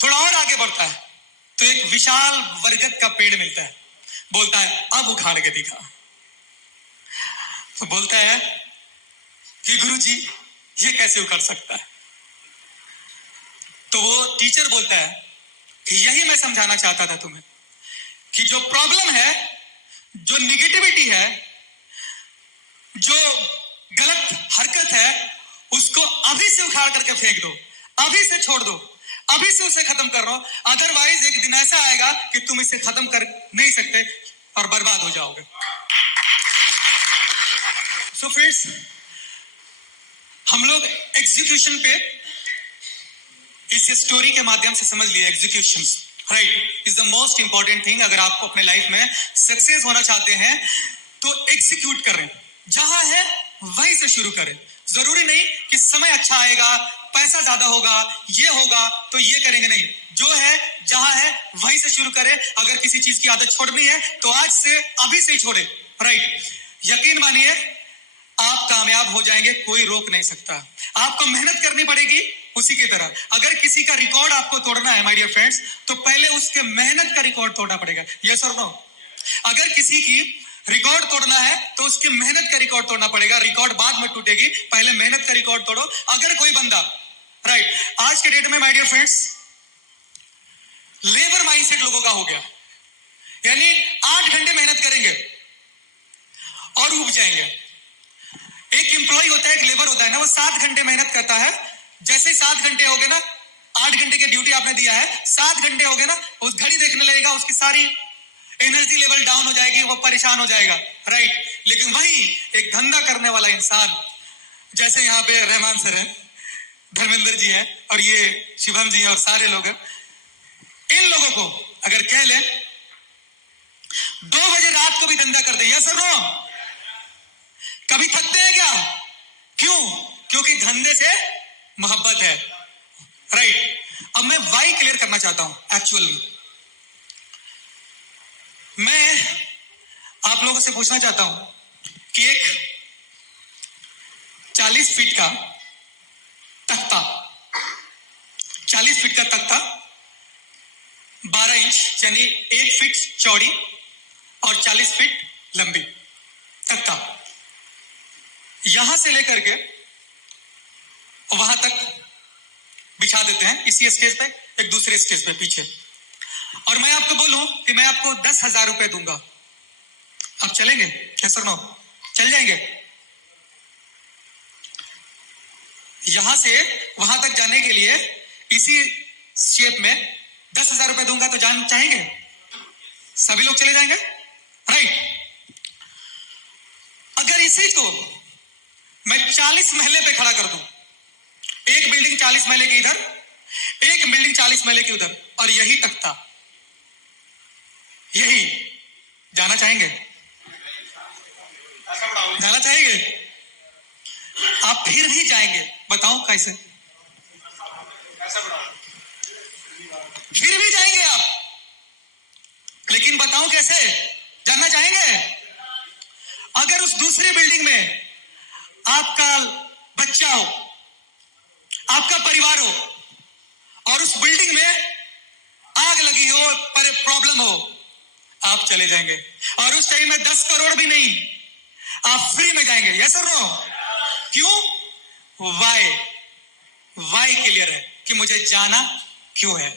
थोड़ा और आगे बढ़ता है तो एक विशाल बरगद का पेड़ मिलता है। बोलता है अब उखाड़ के दिखा। तो बोलता है कि गुरुजी ये कैसे उखाड़ सकता है? तो वो टीचर बोलता है कि यही मैं समझाना चाहता था तुम्हें, कि जो प्रॉब्लम है, जो निगेटिविटी है, जो गलत हरकत है, उसको अभी से उखाड़ करके फेंक दो, अभी से छोड़ दो, अभी से उसे खत्म कर लो। अदरवाइज एक दिन ऐसा आएगा कि तुम इसे खत्म कर नहीं सकते और बर्बाद हो जाओगे। सो फ्रेंड्स, हम लोग एग्जीक्यूशन पे इस स्टोरी के माध्यम से समझ लिए। Execution, right, is the most important thing. अगर आपको अपने लाइफ में सक्सेस होना चाहते हैं तो एग्जीक्यूट करें, जहां है वहीं से शुरू करें। जरूरी नहीं कि समय अच्छा आएगा, पैसा ज्यादा होगा, ये होगा तो ये करेंगे, नहीं। जो है जहां है वहीं से शुरू करें। अगर किसी चीज की आदत छोड़नी है तो आज से अभी से ही छोड़े, राइट। यकीन मानिए आप कामयाब हो जाएंगे, कोई रोक नहीं सकता। आपको मेहनत करनी पड़ेगी उसी की तरह। अगर किसी का रिकॉर्ड आपको तोड़ना है माय डियर फ्रेंड्स, तो पहले उसके मेहनत का रिकॉर्ड तोड़ना पड़ेगा। यस और नो? अगर किसी की रिकॉर्ड तोड़ना है तो उसके मेहनत का रिकॉर्ड तोड़ना पड़ेगा। रिकॉर्ड बाद में टूटेगी, पहले मेहनत का रिकॉर्ड तोड़ो। अगर कोई बंदा, राइट, आज के डेट में my dear friends labour mindset लोगों का हो गया, यानी 8 घंटे मेहनत करेंगे और उब जाएंगे। एक एम्प्लॉय होता है, एक लेबर होता है ना, वो 7 घंटे मेहनत करता है। जैसे ही 7 घंटे हो गए ना, 8 घंटे की ड्यूटी आपने दिया है, 7 घंटे हो गए ना, उस घड़ी देखने लगेगा, उसकी सारी एनर्जी लेवल डाउन हो जाएगी, वो परेशान हो जाएगा, राइट। लेकिन वही एक धंधा करने वाला इंसान, जैसे यहाँ पे रहमान सर है, धर्मेंद्र जी है, और ये शिवम जी है, और सारे लोग हैं, इन लोगों को अगर कह ले 2 बजे रात को भी धंधा कर दे, यस और नो? कभी थकते हैं क्या? क्यों? क्योंकि धंधे से मोहब्बत है, राइट? अब मैं वाई क्लियर करना चाहता हूं। एक्चुअली मैं आप लोगों से पूछना चाहता हूं कि एक 40 फीट का तख्ता, 40 फीट का तख्ता 12 इंच यानी 1 फीट चौड़ी और 40 फीट लंबी तख्ता, यहां से लेकर के वहां तक बिछा देते हैं इसी स्टेज पे, एक दूसरे स्टेज पे पीछे, और मैं आपको बोलूं कि मैं आपको 10,000 रुपए दूंगा, आप चलेंगे? यस और नो? चल जाएंगे? यहां से वहां तक जाने के लिए इसी शेप में 10,000 रुपए दूंगा तो जान चाहेंगे? सभी लोग चले जाएंगे, राइट? अगर इसी को मैं 40 महले पे खड़ा कर दूं, एक बिल्डिंग 40 महले की इधर, एक बिल्डिंग 40 महले की उधर, और यही तख्ता, यही, जाना चाहेंगे? जाना चाहेंगे? आप फिर भी जाएंगे? बताओ कैसे? फिर भी जाएंगे आप, लेकिन बताओ कैसे? जानना चाहेंगे? अगर उस दूसरी बिल्डिंग में आपका बच्चा हो, आपका परिवार हो, और उस बिल्डिंग में आग लगी हो, पर प्रॉब्लम हो, आप चले जाएंगे, और उस टाइम में 10 करोड़ भी नहीं, आप फ्री में जाएंगे, यस और नो? क्यों? वाई क्लियर है कि मुझे जाना क्यों है,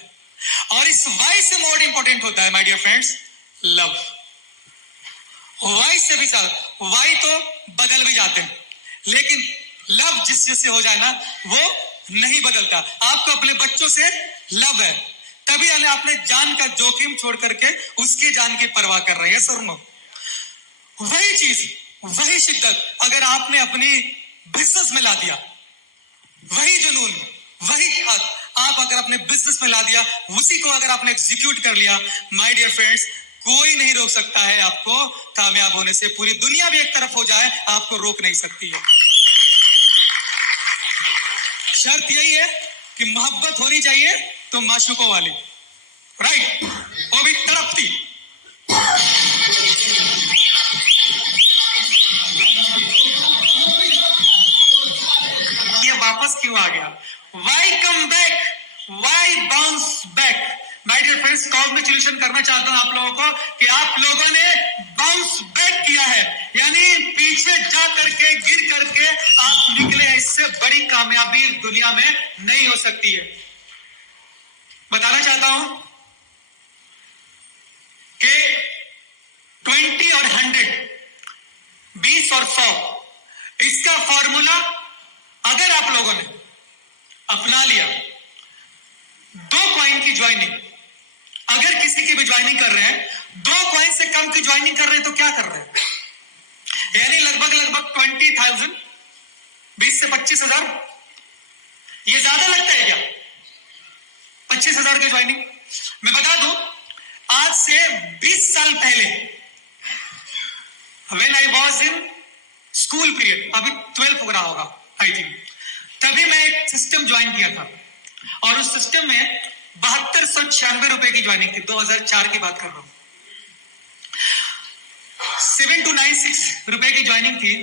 और इस वाई से मोर इंपॉर्टेंट होता है my dear friends love. Why से भी ज्यादा, वाई तो बदल भी जाते हैं, लेकिन लव जिससे हो जाए ना वो नहीं बदलता। आपको अपने बच्चों से लव है, तभी आपने जान का जोखिम छोड़ करके उसके जान की परवाह कर रहे हैं, यस और नो? वही चीज, वही शिद्दत अगर आपने अपनी बिजनेस में ला दिया, वही जुनून, वही ठाक आप अगर अपने बिजनेस में ला दिया, उसी को अगर आपने एग्जीक्यूट कर लिया, माय डियर फ्रेंड्स, कोई नहीं रोक सकता है आपको कामयाब होने से। पूरी दुनिया भी एक तरफ हो जाए, आपको रोक नहीं सकती है। शर्त यही है कि मोहब्बत होनी चाहिए तो माशूकों वाली, राइट? वो भी तड़पती। ये वापस क्यों आ गया? Why come back, why bounce back? My dear friends, congratulation करना चाहता हूं आप लोगों को कि आप लोगों ने बाउंस बैक किया है, यानी पीछे जा करके, गिर करके आप निकले हैं। इससे बड़ी कामयाबी दुनिया में नहीं हो सकती है। बताना चाहता हूं कि 20 और 100, 20 और 100, इसका फॉर्मूला अगर आप लोगों ने अपना लिया, 2 कॉइन की ज्वाइनिंग, अगर किसी की भी ज्वाइनिंग कर रहे हैं, 2 कॉइन से कम की ज्वाइनिंग कर रहे हैं तो क्या कर रहे हैं? यानी लगभग 20,000, 20 से 25,000, ये ज्यादा लगता है क्या? 25,000 की ज्वाइनिंग। मैं बता दूं, आज से 20 साल पहले, when I was in school period, अभी 12th हो रहा होगा आई थिंक, तभी मैं एक सिस्टम ज्वाइन किया था, और उस सिस्टम में 7296 रुपए की ज्वाइनिंग थी। 2004 की बात कर रहा हूं। 7296 रुपए की ज्वाइनिंग थी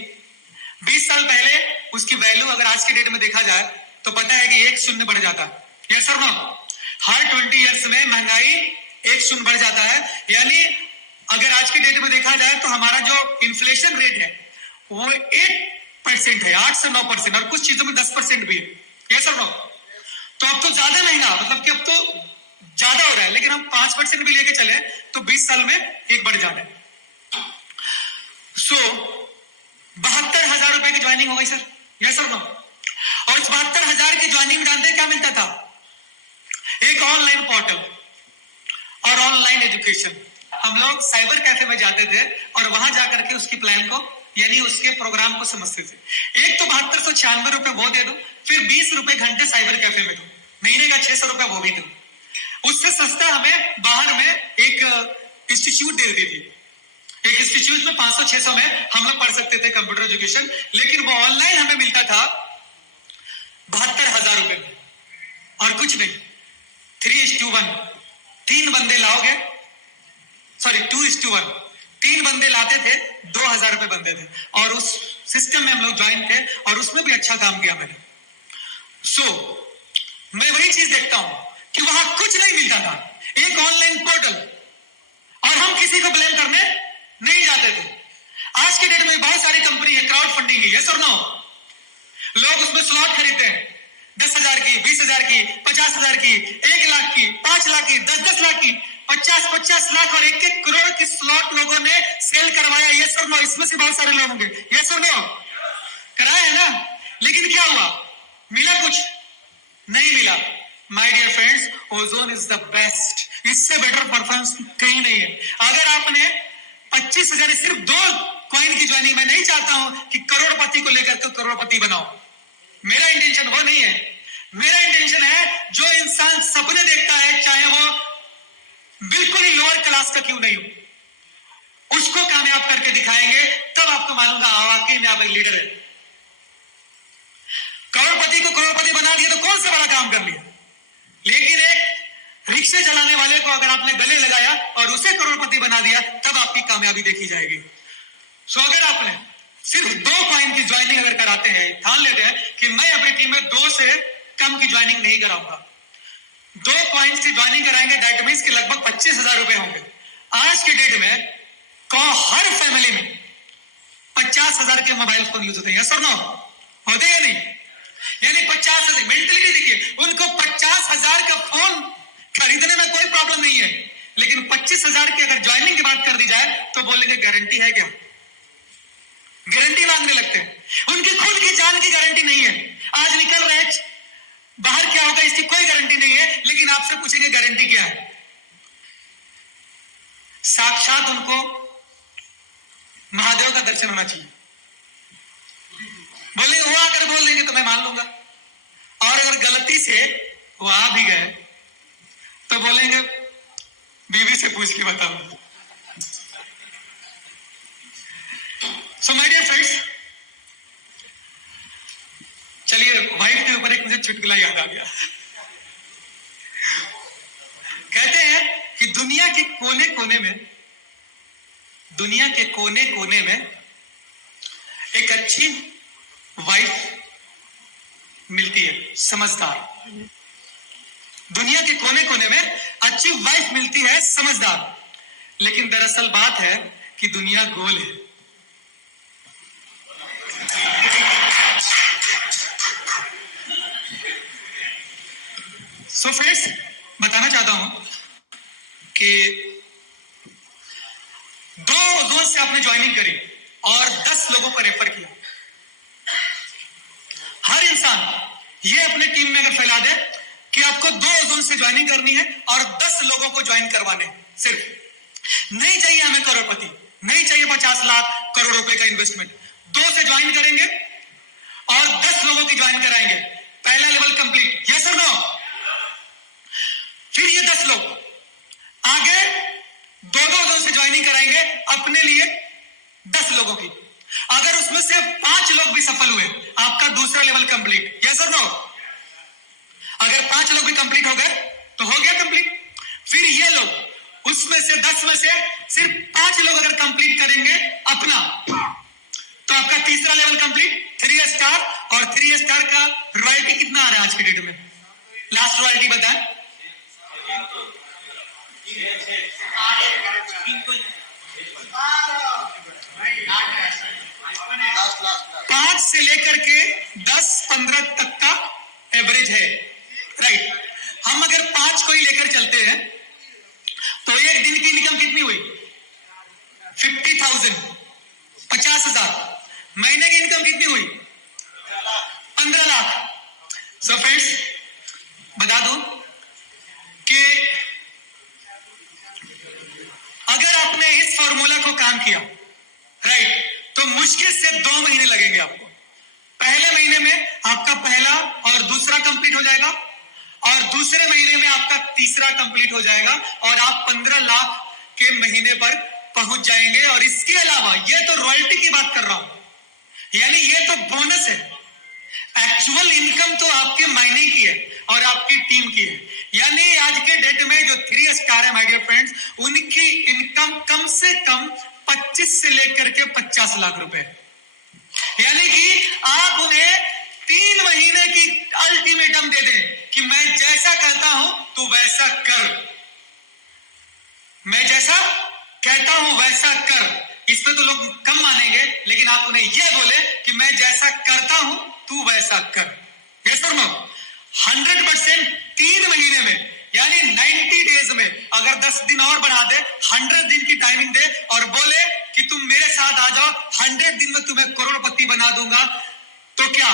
20 साल पहले। उसकी वैल्यू अगर आज के डेट में देखा जाए तो पता है कि 1 शून्य बढ़ जाता है, यस और नो? हर 20 ईयर्स में महंगाई 1 शून्य बढ़ जाता है, यानी अगर आज के डेट में देखा जाए तो हमारा जो इन्फ्लेशन रेट है वो 8% है, 8 से 9%, और कुछ चीजों में 10% भी है, यस और नो? तो अब तो ज्यादा महंगा, मतलब कि अब तो ज्यादा हो रहा है, लेकिन हम 5% भी लेके चले तो 20 साल में 1 बढ़ जाना है। सो 72,000 रुपए की ज्वाइनिंग हो गई सर, यस और नो? और इस 72,000 की ज्वाइनिंग में जानते हैं क्या मिलता था? एक ऑनलाइन पोर्टल और ऑनलाइन एजुकेशन। हम लोग साइबर कैफे में जाते थे और वहां जाकर के उसकी प्लान को, यानी उसके प्रोग्राम को समझते थे। एक तो 7296 रुपए वो दे दो, फिर 20 रुपए घंटे साइबर कैफे में दो, महीने का 600 रुपए वो भी दो। उससे सस्ता हमें बाहर में एक इंस्टीट्यूट दे देती थी। एक इंस्टीट्यूट में 500-600 में हम लोग पढ़ सकते थे कंप्यूटर एजुकेशन, लेकिन वो ऑनलाइन हमें मिलता था 72,000 रुपए में, और कुछ नहीं। 3:1, 3 बंदे लाओगे, सॉरी 2:1, 3 बंदे लाते थे, 2,000 रुपए बनते थे, और उस सिस्टम में हम लोग ज्वाइन थे और उसमें भी अच्छा काम किया मैंने। मैं वही चीज देखता हूं कि वहां कुछ नहीं मिलता था, एक ऑनलाइन पोर्टल, और हम किसी को ब्लेम करने नहीं जाते थे। आज के डेट में बहुत सारी कंपनी है, क्राउड फंडिंग है, यस और नो? लोग उसमें स्लॉट खरीदते हैं, 10,000 की, 20,000 की, 50,000 की, 1 लाख की, 5 लाख की, 10-10 लाख की, 50-50 लाख और 1-1 करोड़ की स्लॉट लोगों ने सेल करवाया, यस और नो? इसमें से बहुत सारे लोग होंगे, यस और नो? कराया है ना? लेकिन क्या हुआ? मिला कुछ? नहीं मिला। My dear friends, ozone is the best, इससे बेटर परफॉर्मेंस कहीं नहीं है। अगर आपने 25,000 सिर्फ 2 कॉइन की ज्वाइनिंग, मैं नहीं चाहता हूं कि करोड़पति को लेकर के करोड़पति बनाओ, मेरा इंटेंशन वो नहीं है। मेरा इंटेंशन है जो इंसान सपने देखता है, चाहे वो बिल्कुल ही लोअर क्लास का क्यों नहीं हो, उसको कामयाब करके दिखाएंगे, तब आपको मालूम होगा वाकई में आप एक लीडर है। करोड़पति को करोड़पति बना दिया तो कौन सा बड़ा काम कर लिया, लेकिन एक रिक्शा चलाने वाले को अगर आपने गले लगाया और उसे करोड़पति बना दिया, तब आपकी कामयाबी देखी जाएगी। अगर आपने सिर्फ 2 कॉइन की ज्वाइनिंग अगर कराते हैं, ठान लेते हैं कि मैं अपनी टीम में 2 से कम की ज्वाइनिंग नहीं कराऊंगा, 2 कॉइन की ज्वाइनिंग कराएंगे, दैट मीन्स कि लगभग 25,000 रुपए होंगे। आज के डेट में हर फैमिली में 50,000 के मोबाइल फोन यूज होते हैं, यस और नो? होते या नहीं? यानी 50,000, मेंटलिटी देखिए, उनको 50,000 का फोन खरीदने में कोई प्रॉब्लम नहीं है, लेकिन 25,000 की अगर ज्वाइनिंग की बात कर दी जाए तो बोलेंगे गारंटी है क्या? गारंटी मांगने लगते हैं। उनकी खुद की जान की गारंटी नहीं है, आज निकल रहे बाहर क्या होगा इसकी कोई गारंटी नहीं है, लेकिन आपसे पूछेंगे गारंटी क्या है? साक्षात उनको महादेव का दर्शन होना चाहिए। बोलेंगे वो अगर बोल देंगे तो मैं मान लूंगा, और अगर गलती से वो आ भी गए तो बोलेंगे बीवी से पूछ के बताओ। सो माय डियर फ्रेंड्स, चलिए वाइफ के ऊपर एक मुझे चुटकुला याद आ गया। कहते हैं कि दुनिया के कोने कोने में एक अच्छी वाइफ मिलती है, समझदार। दुनिया के कोने कोने में अच्छी वाइफ मिलती है, समझदार, लेकिन दरअसल बात है कि दुनिया गोल है। सो फ्रेंड्स, बताना चाहता हूं कि 2 जोन से आपने ज्वाइनिंग करी और 10 लोगों को रेफर किया। हर इंसान ये अपने टीम में अगर फैला दे कि आपको 2 जोन से ज्वाइनिंग करनी है और 10 लोगों को ज्वाइन करवाने, सिर्फ नहीं चाहिए हमें करोड़पति, नहीं चाहिए 50 लाख करोड़ रुपए का इन्वेस्टमेंट, 2 से ज्वाइन करेंगे और 10 लोगों की ज्वाइन कराएंगे, पहला लेवल कंप्लीट, यस और नो? फिर ये 10 लोग आगे 2-2 जोन से ज्वाइनिंग कराएंगे अपने लिए 10 लोगों की। अगर उसमें से 5 लोग भी सफल हुए, आपका दूसरा लेवल कंप्लीट, यस और नो? अगर 5 लोग भी कंप्लीट हो गए तो हो गया कंप्लीट। फिर ये लोग उसमें से 10 में से सिर्फ 5 लोग अगर कंप्लीट करेंगे अपना, तो आपका तीसरा लेवल कंप्लीट, 3 स्टार। और 3 स्टार का रॉयल्टी कितना आ रहा है आज के डेट में? लास्ट रॉयल्टी बताएं। 5 से लेकर के 10-15 तक का एवरेज है, राइट? हम अगर 5 को ही लेकर चलते हैं तो एक दिन की इनकम कितनी हुई? 50,000, 50,000। महीने की इनकम कितनी हुई? 15 लाख। सो फ्रेंड्स, बता दो कि अगर आपने इस फॉर्मूला को काम किया, राइट, तो मुश्किल से 2 महीने लगेंगे आपको। पहले महीने में आपका पहला और दूसरा कंप्लीट हो जाएगा और दूसरे महीने में आपका तीसरा कंप्लीट हो जाएगा और आप 15 लाख के महीने पर पहुंच जाएंगे। और इसके अलावा ये तो रॉयल्टी की बात कर रहा हूं, यानी ये तो बोनस है। एक्चुअल इनकम तो आपके महीने की है और आपकी टीम की है। यानी आज के डेट में जो 3 स्टार है माय डियर फ्रेंड्स, उनकी इनकम कम से कम 25 से लेकर के 50 लाख रुपए। यानी कि आप उन्हें 3 महीने की अल्टीमेटम दे दें कि मैं जैसा कहता हूं तू वैसा कर, मैं जैसा कहता हूं वैसा कर। इसमें तो लोग कम मानेंगे, लेकिन आप उन्हें यह बोले कि मैं जैसा करता हूं तू वैसा कर। यस और नो? 100% 3 महीने में, यानी 90 डेज में अगर 10 दिन और बढ़ा दे, 100 दिन की टाइमिंग दे और बोले कि तुम मेरे साथ आ जाओ, 100 दिन में तुम्हें करोड़पति बना दूंगा, तो क्या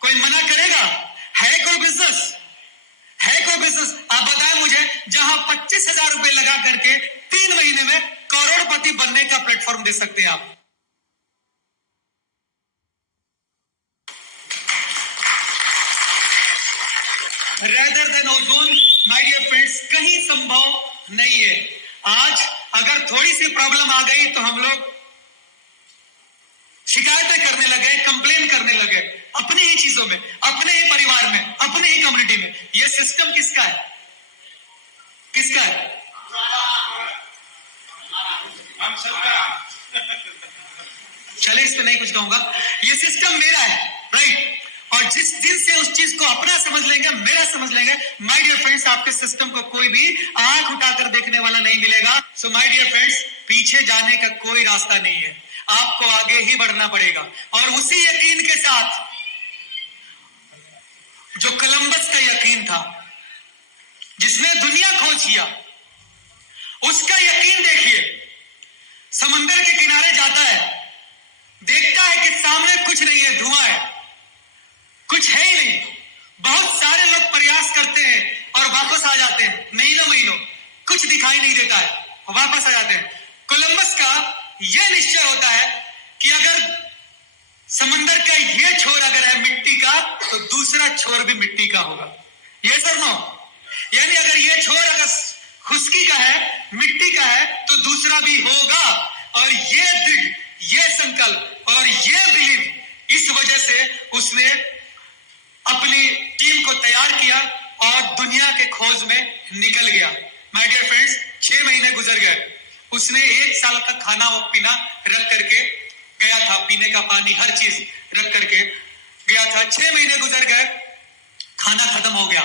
कोई मना करेगा? है कोई बिजनेस? है कोई बिजनेस? आप बताएं मुझे, जहां 25,000 रुपए लगा करके 3 महीने में करोड़पति बनने का प्लेटफॉर्म दे सकते हैं आप। Rather than ozone my dear friends, कहीं संभव नहीं है। आज अगर थोड़ी सी प्रॉब्लम आ गई तो हम लोग शिकायतें करने लगे, कंप्लेन करने लगे अपनी ही चीजों में, अपने ही परिवार में, अपने ही कम्युनिटी में। यह सिस्टम किसका है? किसका है? हम सबका। चले, इस पे नहीं कुछ कहूंगा। यह सिस्टम मेरा है, राइट? और जिस दिन से उस चीज को अपना समझ लेंगे, मेरा समझ लेंगे, माय डियर फ्रेंड्स, आपके सिस्टम को कोई भी आंख उठाकर देखने वाला नहीं मिलेगा। सो माय डियर फ्रेंड्स, पीछे जाने का कोई रास्ता नहीं है, आपको आगे ही बढ़ना पड़ेगा। और उसी यकीन के साथ जो कोलंबस का यकीन था, जिसने दुनिया खोज किया, उसका यकीन देखिए। समंदर के किनारे जाता है, देखता है कि सामने कुछ नहीं है, धुआं है, कुछ है ही नहीं। बहुत सारे लोग प्रयास करते हैं और वापस आ जाते हैं, महीनों कुछ दिखाई नहीं देता है, वापस आ जाते हैं। कोलंबस का यह निश्चय होता है कि अगर समंदर का यह छोर अगर है मिट्टी का, तो दूसरा छोर भी मिट्टी का होगा। यस और नो? यानी अगर यह छोर अगर खुश्की का है, मिट्टी का है, तो दूसरा भी होगा। और यह दृढ़, यह संकल्प और यह बिलीव, इस वजह से उसने अपनी टीम को तैयार किया और दुनिया के खोज में निकल गया। माय डियर फ्रेंड्स, 6 महीने गुजर गए, उसने 1 साल का खाना और पीना रख करके गया था, पीने का पानी हर चीज रख करके गया था। 6 महीने गुजर गए, खाना खत्म हो गया,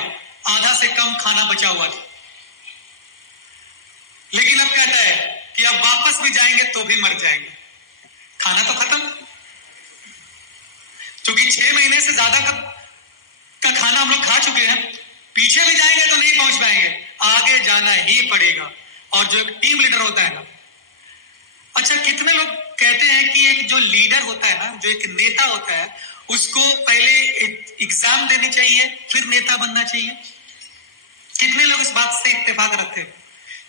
आधा से कम खाना बचा हुआ था। लेकिन अब कहता है कि अब वापस भी जाएंगे तो भी मर जाएंगे, खाना तो खत्म। क्योंकि 6 महीने से ज्यादा का खाना हम लोग खा चुके हैं, पीछे भी जाएंगे तो नहीं पहुंच पाएंगे, आगे जाना ही पड़ेगा। और जो एक टीम लीडर होता है ना, अच्छा कितने लोग कहते हैं कि एक जो लीडर होता है ना, जो एक नेता होता है, उसको पहले एग्जाम देनी चाहिए फिर नेता बनना चाहिए? कितने लोग इस बात से इत्तेफाक रखते हैं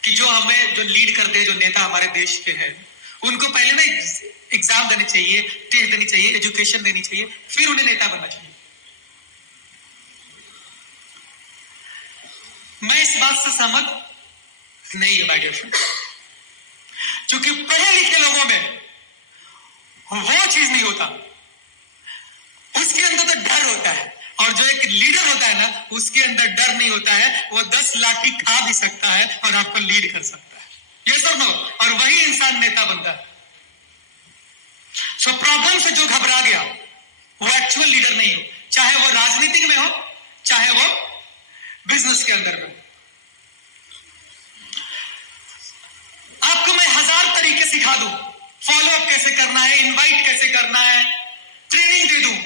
कि जो हमें जो लीड करते हैं, जो नेता हमारे देश के हैं, उनको पहले ना एग्जाम देने चाहिए, टेस्ट देनी चाहिए, एजुकेशन देनी चाहिए, फिर उन्हें नेता बनना चाहिए? मैं इस बात से सहमत नहीं है माय डियर फ्रेंड्स, क्योंकि पढ़े लिखे लोगों में वो चीज नहीं होता, उसके अंदर तो डर होता है। और जो एक लीडर होता है ना, उसके अंदर डर नहीं होता है, वो 10 लाठी खा भी सकता है और आपको लीड कर सकता है। ये सब नो, और वही इंसान नेता बनता है। सो प्रॉब्लम से जो घबरा गया वो एक्चुअल लीडर नहीं हो, चाहे वो राजनीतिक में हो, चाहे वो बिजनेस के अंदर में। आपको मैं 1000 तरीके सिखा दूं, फॉलोअप कैसे करना है, इनवाइट कैसे करना है, ट्रेनिंग दे दूं,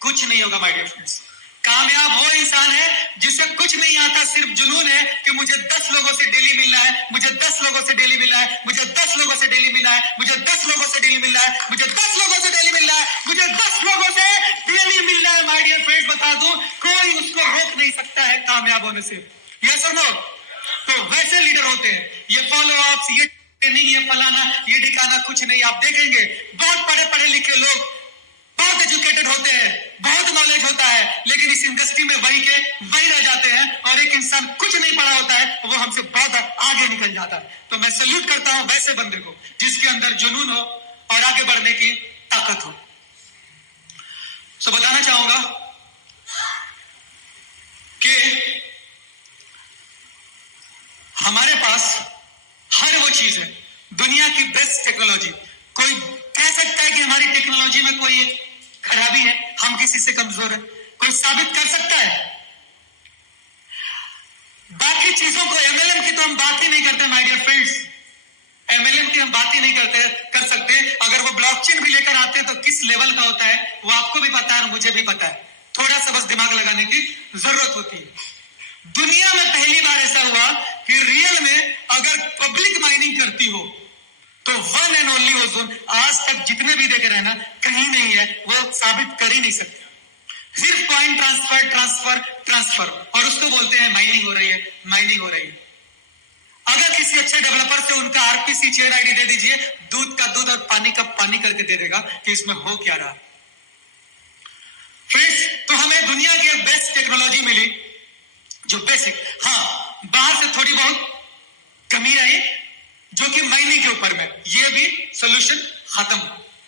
कुछ नहीं होगा माय डियर फ्रेंड्स। कामयाब वो इंसान है जिसे कुछ नहीं आता, सिर्फ जुनून है कि मुझे 10 लोगों से डेली मिलना है, मुझे 10 लोगों से डेली मिलना है, मुझे 10 लोगों से डेली मिलना है, मुझे 10 लोगों से डेली मिलना है, मुझे 10 लोगों से डेली मिलना है, मुझे 10 लोगों से डेली मिलना है। माय डियर फ्रेंड्स, बता दूं, कोई उसको रोक नहीं सकता है कामयाब होने से। यस और नो? तो वैसे लीडर होते हैं। ये फॉलो अप्स, ये ट्रेनिंग, ये फलाना, ये ठिकाना कुछ नहीं। आप देखेंगे बहुत पढ़े लिखे लोग, बहुत एजुकेटेड होते हैं, बहुत नॉलेज होता है, लेकिन इस इंडस्ट्री में वही के वही रह जाते हैं, और एक इंसान कुछ नहीं पढ़ा होता है वो हमसे बहुत आगे निकल जाता है। तो मैं सल्यूट करता हूं वैसे बंदे को जिसके अंदर जुनून हो और आगे बढ़ने की ताकत हो। तो बताना चाहूंगा कि हमारे पास हर वो चीज है, दुनिया की बेस्ट टेक्नोलॉजी। कोई कह सकता है कि हमारी टेक्नोलॉजी में कोई खराबी है, हम किसी से कमजोर है, कोई साबित कर सकता है? बाकी चीजों को, एमएलएम की तो हम बात ही नहीं करते माय डियर फ्रेंड्स, एमएलएम की हम बात ही नहीं कर सकते। अगर वो ब्लॉकचेन भी लेकर आते हैं तो किस लेवल का होता है वो आपको भी पता है और मुझे भी पता है, थोड़ा सा बस दिमाग लगाने की जरूरत होती है। दुनिया में पहली बार ऐसा हुआ कि रियल में अगर पब्लिक माइनिंग करती हो तो वन एंड ओनली ओजोन आज तक जितने भी देख रहे हैं ना, कहीं नहीं है, वो साबित कर ही नहीं सकते। सिर्फ कॉइन ट्रांसफर ट्रांसफर ट्रांसफर, और उसको बोलते हैं माइनिंग हो रही है, माइनिंग हो रही है। अगर किसी अच्छे डेवलपर से उनका आरपीसी चेयर आईडी दे दीजिए, दूध का दूध और पानी का पानी करके दे देगा कि इसमें हो क्या रहा। फ्रेंड्स, तो हमें दुनिया की बेस्ट टेक्नोलॉजी मिली जो बेसिक, हाँ बाहर से थोड़ी बहुत कमी आई जो कि माइनिंग के ऊपर में, ये भी सोल्यूशन खत्म,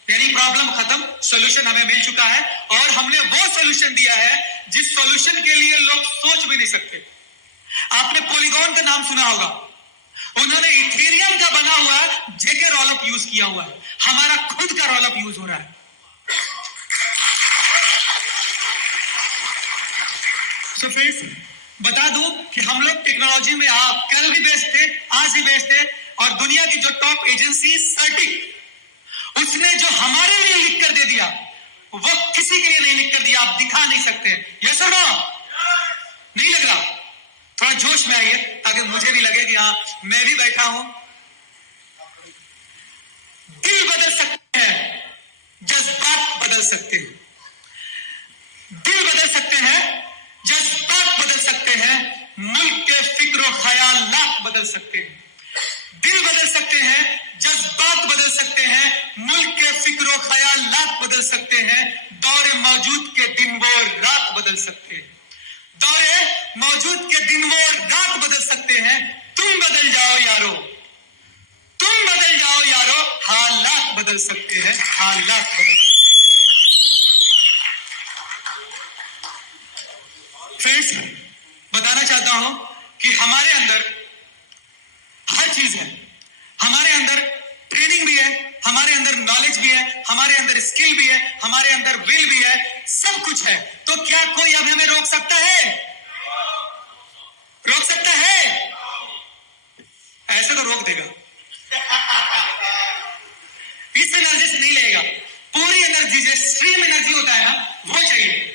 यानी प्रॉब्लम खत्म, सोल्यूशन हमें मिल चुका है। और हमने वो सोल्यूशन दिया है जिस सोल्यूशन के लिए लोग सोच भी नहीं सकते। आपने पॉलीगॉन का नाम सुना होगा, उन्होंने इथेरियम का बना हुआ जेके रोलअप यूज किया हुआ है, हमारा खुद का रोलअप यूज हो रहा है। सो फ्रेंड्स, बता दूं कि हम लोग टेक्नोलॉजी में कल भी बेस्ट थे, आज भी बेस्ट थे, और दुनिया की जो टॉप एजेंसी सर्टिक, उसने जो हमारे लिए लिख कर दे दिया वो किसी के लिए नहीं लिख कर दिया, आप दिखा नहीं सकते। यस और नो? नहीं लग रहा? थोड़ा जोश में आइए ताकि मुझे भी लगे कि हाँ मैं भी बैठा हूं। दिल बदल सकते हैं, जज्बात बदल सकते हैं। दिल बदल सकते हैं, जज्बात बदल सकते हैं, मुल्क के फिक्र ख्यालात बदल सकते हैं। दिल बदल सकते हैं, जज्बात बदल सकते हैं, मुल्क के फिक्र ख्यालात बदल सकते हैं, दौरे मौजूद के दिन वो रात बदल सकते हैं, दौरे मौजूद के दिन वो रात बदल सकते हैं। तुम बदल जाओ यारो, तुम बदल जाओ यारो, हालात बदल सकते हैं, हालात बदल। फ्रेंड्स, बताना चाहता हूं कि हमारे अंदर हर चीज है, हमारे अंदर ट्रेनिंग भी है, हमारे अंदर नॉलेज भी है, हमारे अंदर स्किल भी है, हमारे अंदर विल भी है, सब कुछ है। तो क्या कोई अब हमें रोक सकता है? रोक सकता है? ऐसे तो रोक देगा, इस एनर्जी से नहीं लेगा, पूरी एनर्जी जो स्ट्रीम एनर्जी होता है ना वो चाहिए।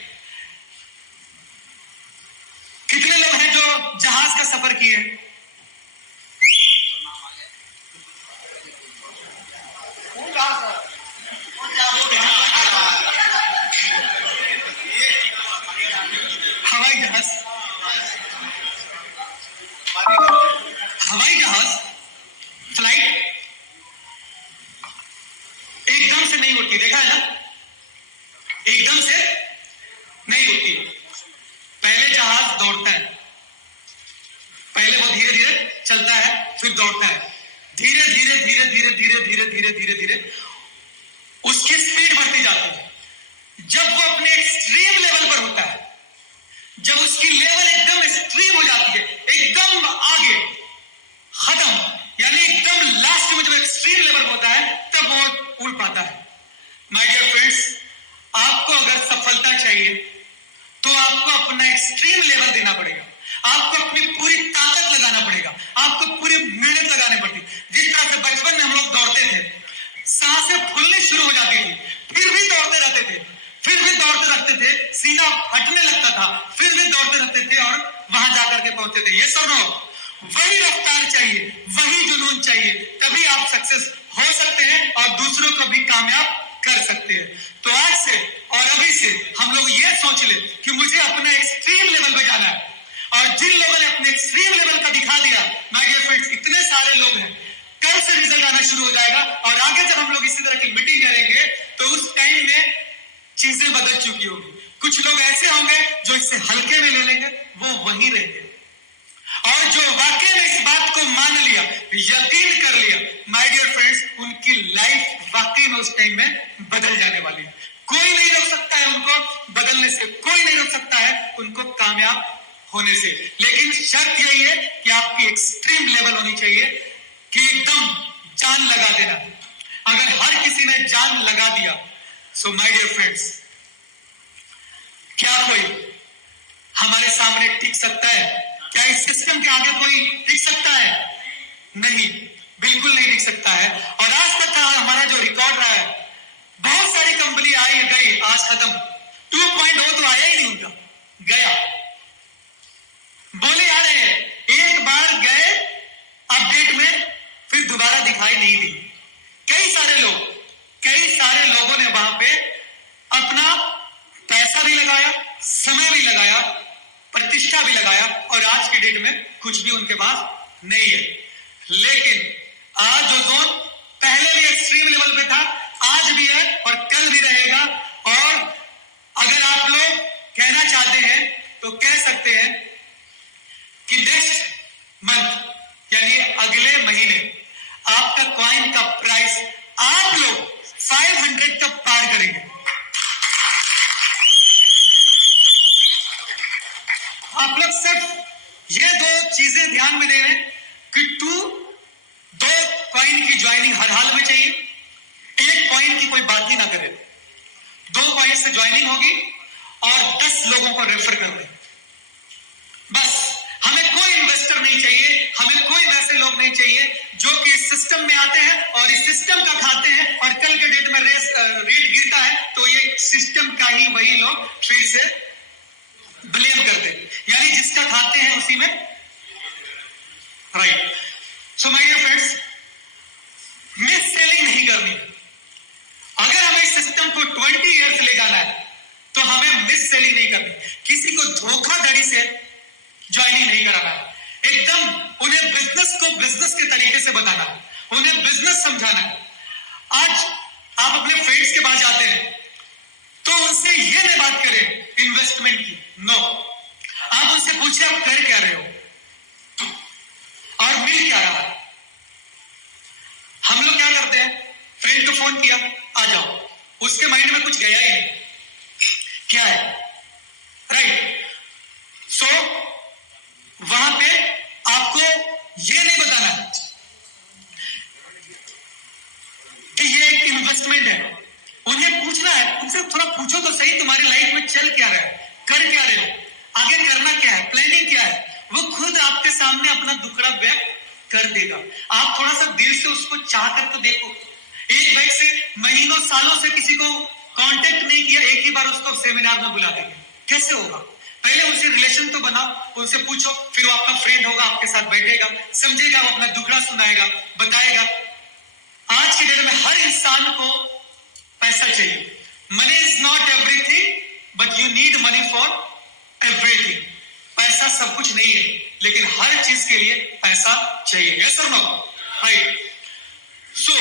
कितने लोग हैं जो जहाज का सफर किए? हवाई जहाज, हवाई जहाज फ्लाइट एकदम से नहीं उड़ती, देखा है ना? एकदम से नहीं उड़ती। पहले जहाज दौड़ता है, पहले वो धीरे धीरे चलता है, फिर दौड़ता है, धीरे धीरे धीरे धीरे धीरे धीरे धीरे धीरे धीरे उसकी स्पीड बढ़ती जाती है। जब वो अपने एक्सट्रीम लेवल पर होता है, जब उसकी लेवल एकदम एक्सट्रीम हो जाती है, एकदम आगे खत्म, यानी एकदम लास्ट में जब एक्सट्रीम लेवल होता है तब वो उड़ पाता है। माय डियर फ्रेंड्स, आपको अगर सफलता चाहिए तो आपको अपना एक्सट्रीम लेवल देना पड़ेगा, आपको अपनी पूरी ताकत लगाना पड़ेगा, आपको पूरी मेहनत लगानी पड़ती। जिस तरह से बचपन में हम लोग दौड़ते थे, सांसें फूलनी शुरू हो जाती थी, फिर भी दौड़ते रहते थे, फिर भी दौड़ते रहते थे, सीना फटने लगता था, फिर भी दौड़ते रहते थे और वहां जाकर के पहुंचते थे। ये सुनो, वही रफ्तार चाहिए, वही जुनून चाहिए, तभी आप सक्सेस हो सकते हैं और दूसरों को भी कामयाब कर सकते हैं। तो आज से और अभी से हम लोग ये सोच ले कि मुझे अपना एक्सट्रीम लेवल पे जाना है, और जिन लोगों ने अपने एक्सट्रीम लेवल का दिखा दिया, माय डियर फ्रेंड्स, इतने सारे लोग हैं, कल से रिजल्ट आना शुरू हो जाएगा। और आगे जब हम लोग इसी तरह की मीटिंग करेंगे तो उस टाइम में चीजें बदल चुकी होगी। कुछ लोग ऐसे होंगे जो इससे हल्के में ले लेंगे, वो वहीं रहेंगे। और जो वाकई में इस बात को मान लिया, यकीन कर लिया, माय डियर फ्रेंड्स, उनकी लाइफ वाकई में उस टाइम में बदल जाने वाली है। कोई नहीं रोक सकता है उनको बदलने से, कोई नहीं रोक सकता है उनको कामयाब होने से। लेकिन शर्त यही है कि आपकी एक्सट्रीम लेवल होनी चाहिए कि एकदम जान लगा देना। अगर हर किसी ने जान लगा दिया, सो माय डियर फ्रेंड्स, क्या कोई हमारे सामने टिक सकता है? क्या इस सिस्टम के आगे कोई टिक सकता है? नहीं, बिल्कुल नहीं टिक सकता है। और आज तक का हमारा जो रिकॉर्ड रहा है, बहुत सारी कंपनी आई गई, आज खत्म। 2.0 तो आया ही नहीं उनका, गया। बोले आ रहे हैं, एक बार गए अपडेट में, फिर दोबारा दिखाई नहीं दी। कई सारे लोगों ने वहां पे अपना पैसा भी लगाया, समय भी लगाया, प्रतिष्ठा भी लगाया, और आज के डेट में कुछ भी उनके पास नहीं है। लेकिन आज जो जोन पहले भी एक्सट्रीम लेवल पे था, आज भी है और कल भी रहेगा। और अगर आप लोग कहना चाहते हैं तो कह सकते हैं कि नेक्स्ट मंथ यानी अगले महीने आपका कॉइन का प्राइस आप लोग 500 तक पार करेंगे। आप लोग सिर्फ ये दो चीजें ध्यान में दे रहे हैं कि दो कॉइन की ज्वाइनिंग हर हाल में चाहिए। एक कॉइन की कोई बात ही ना करे, 2 कॉइन से ज्वाइनिंग होगी और 10 लोगों को रेफर कर दें। बस हमें कोई इन्वेस्टर नहीं चाहिए, हमें कोई वैसे लोग नहीं चाहिए जो कि इस सिस्टम में आते हैं और इस सिस्टम का खाते हैं, और कल के डेट में रेट गिरता है तो ये सिस्टम का ही वही लोग फिर से ब्लेम करते हैं, यानी जिसका खाते हैं उसी में, right. So my dear friends, misselling नहीं करनी। अगर हमें इस सिस्टम को 20 ईयर्स ले जाना है तो हमें मिस सेलिंग नहीं करनी, किसी को धोखाधड़ी से ज्वाइनिंग नहीं कराना है। एकदम उन्हें बिजनेस को बिजनेस के तरीके से बताना, उन्हें बिजनेस समझाना है। आज आप अपने फ्रेंड्स के पास जाते हैं तो उनसे ये नहीं बात करें इन्वेस्टमेंट की, नो। आप उनसे पूछे आप कर क्या रहे हो और मिल क्या रहा है। हम लोग क्या करते हैं, फ्रेंड को फोन किया, आ जाओ, उसके माइंड में कुछ गया ही नहीं, क्या है, राइट। सो वहां पे आपको ये नहीं बताना कि ये एक इन्वेस्टमेंट है। उन्हें पूछना है, उनसे थोड़ा पूछो तो सही, तुम्हारी लाइफ में चल क्या रहा है, कर क्या रहे हो, आगे करना क्या है, प्लानिंग क्या है। वो खुद आपके सामने अपना दुखड़ा व्यक्त कर देगा। आप थोड़ा सा दिल से उसको चाह कर तो देखो। एक व्यक्ति से महीनों सालों से किसी को कांटेक्ट नहीं किया, एक ही बार उसको सेमिनार में बुला देंगे, कैसे होगा? पहले उनसे रिलेशन तो बनाओ, उनसे पूछो, फिर वो आपका फ्रेंड होगा, आपके साथ बैठेगा, समझेगा, वो अपना दुखड़ा सुनाएगा, बताएगा। आज के डेट में हर इंसान को पैसा चाहिए। Money is not everything, but you need money for everything. पैसा सब कुछ नहीं है, लेकिन हर चीज के लिए पैसा चाहिए। यस और नो? राइट। सो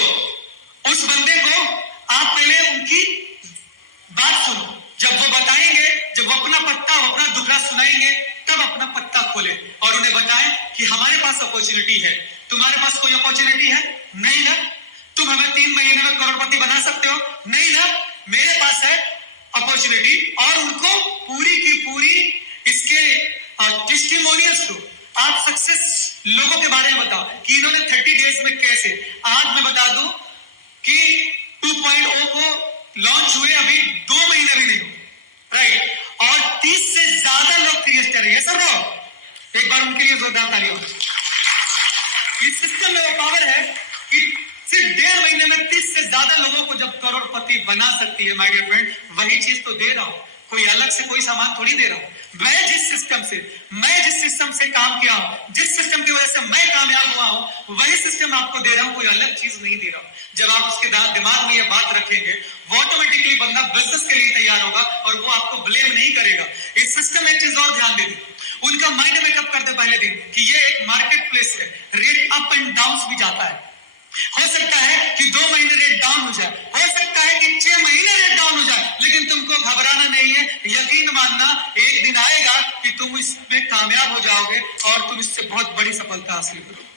उस बंदे को आप पहले उनकी बात सुनो। जब वो बताएंगे, जब वो अपना पत्ता, अपना दुखड़ा सुनाएंगे, तब अपना पत्ता खोले और उन्हें बताएं कि हमारे पास अपॉर्चुनिटी है। तुम्हारे पास कोई अपॉर्चुनिटी है? नहीं ना? तुम हमें 3 महीने में करोड़पति बना सकते हो? नहीं ना? मेरे पास है अपॉर्चुनिटी। और उनको पूरी की पूरी इसके टेस्टिमोनियल्स दो। आप सक्सेस लोगों के बारे में बताओ कि इन्होंने 30 डेज में कैसे। आज मैं बता दूं कि 2.0 को लॉन्च हुए अभी 2 महीने भी नहीं हुए, राइट। और 30 से ज्यादा लोग क्रिएट कर रहे हैं। सब लोग एक बार उनके लिए जोरदार तालियां। इस सिस्टम में वो पावर है कि सिर्फ 1.5 महीने में 30 से ज्यादा लोगों को जब करोड़पति बना सकती है। माय डियर फ्रेंड, वही चीज तो दे रहा हूं, कोई अलग से कोई सामान थोड़ी दे रहा हूं। मैं जिस सिस्टम से काम किया हूं, जिस सिस्टम की वजह से मैं कामयाब हुआ हूं, वही सिस्टम आपको दे रहा हूं, कोई अलग चीज नहीं दे रहा हूं। जब आप उसके दिमाग में ये बात रखेंगे, वो ऑटोमेटिकली बंदा बिजनेस के लिए तैयार होगा और वो आपको ब्लेम नहीं करेगा। इस सिस्टम में एक चीज और ध्यान देंगे, उनका माइंड मेकअप करते पहले दिन कि ये एक मार्केट प्लेस है, रेट अप एंड डाउन भी जाता है। हो सकता है कि 2 महीने रेट डाउन हो जाए, हो सकता है कि 6 महीने रेट डाउन हो जाए, लेकिन तुमको घबराना नहीं है। यकीन मानना, एक दिन आएगा कि तुम इसमें कामयाब हो जाओगे और तुम इससे बहुत बड़ी सफलता हासिल करोगे।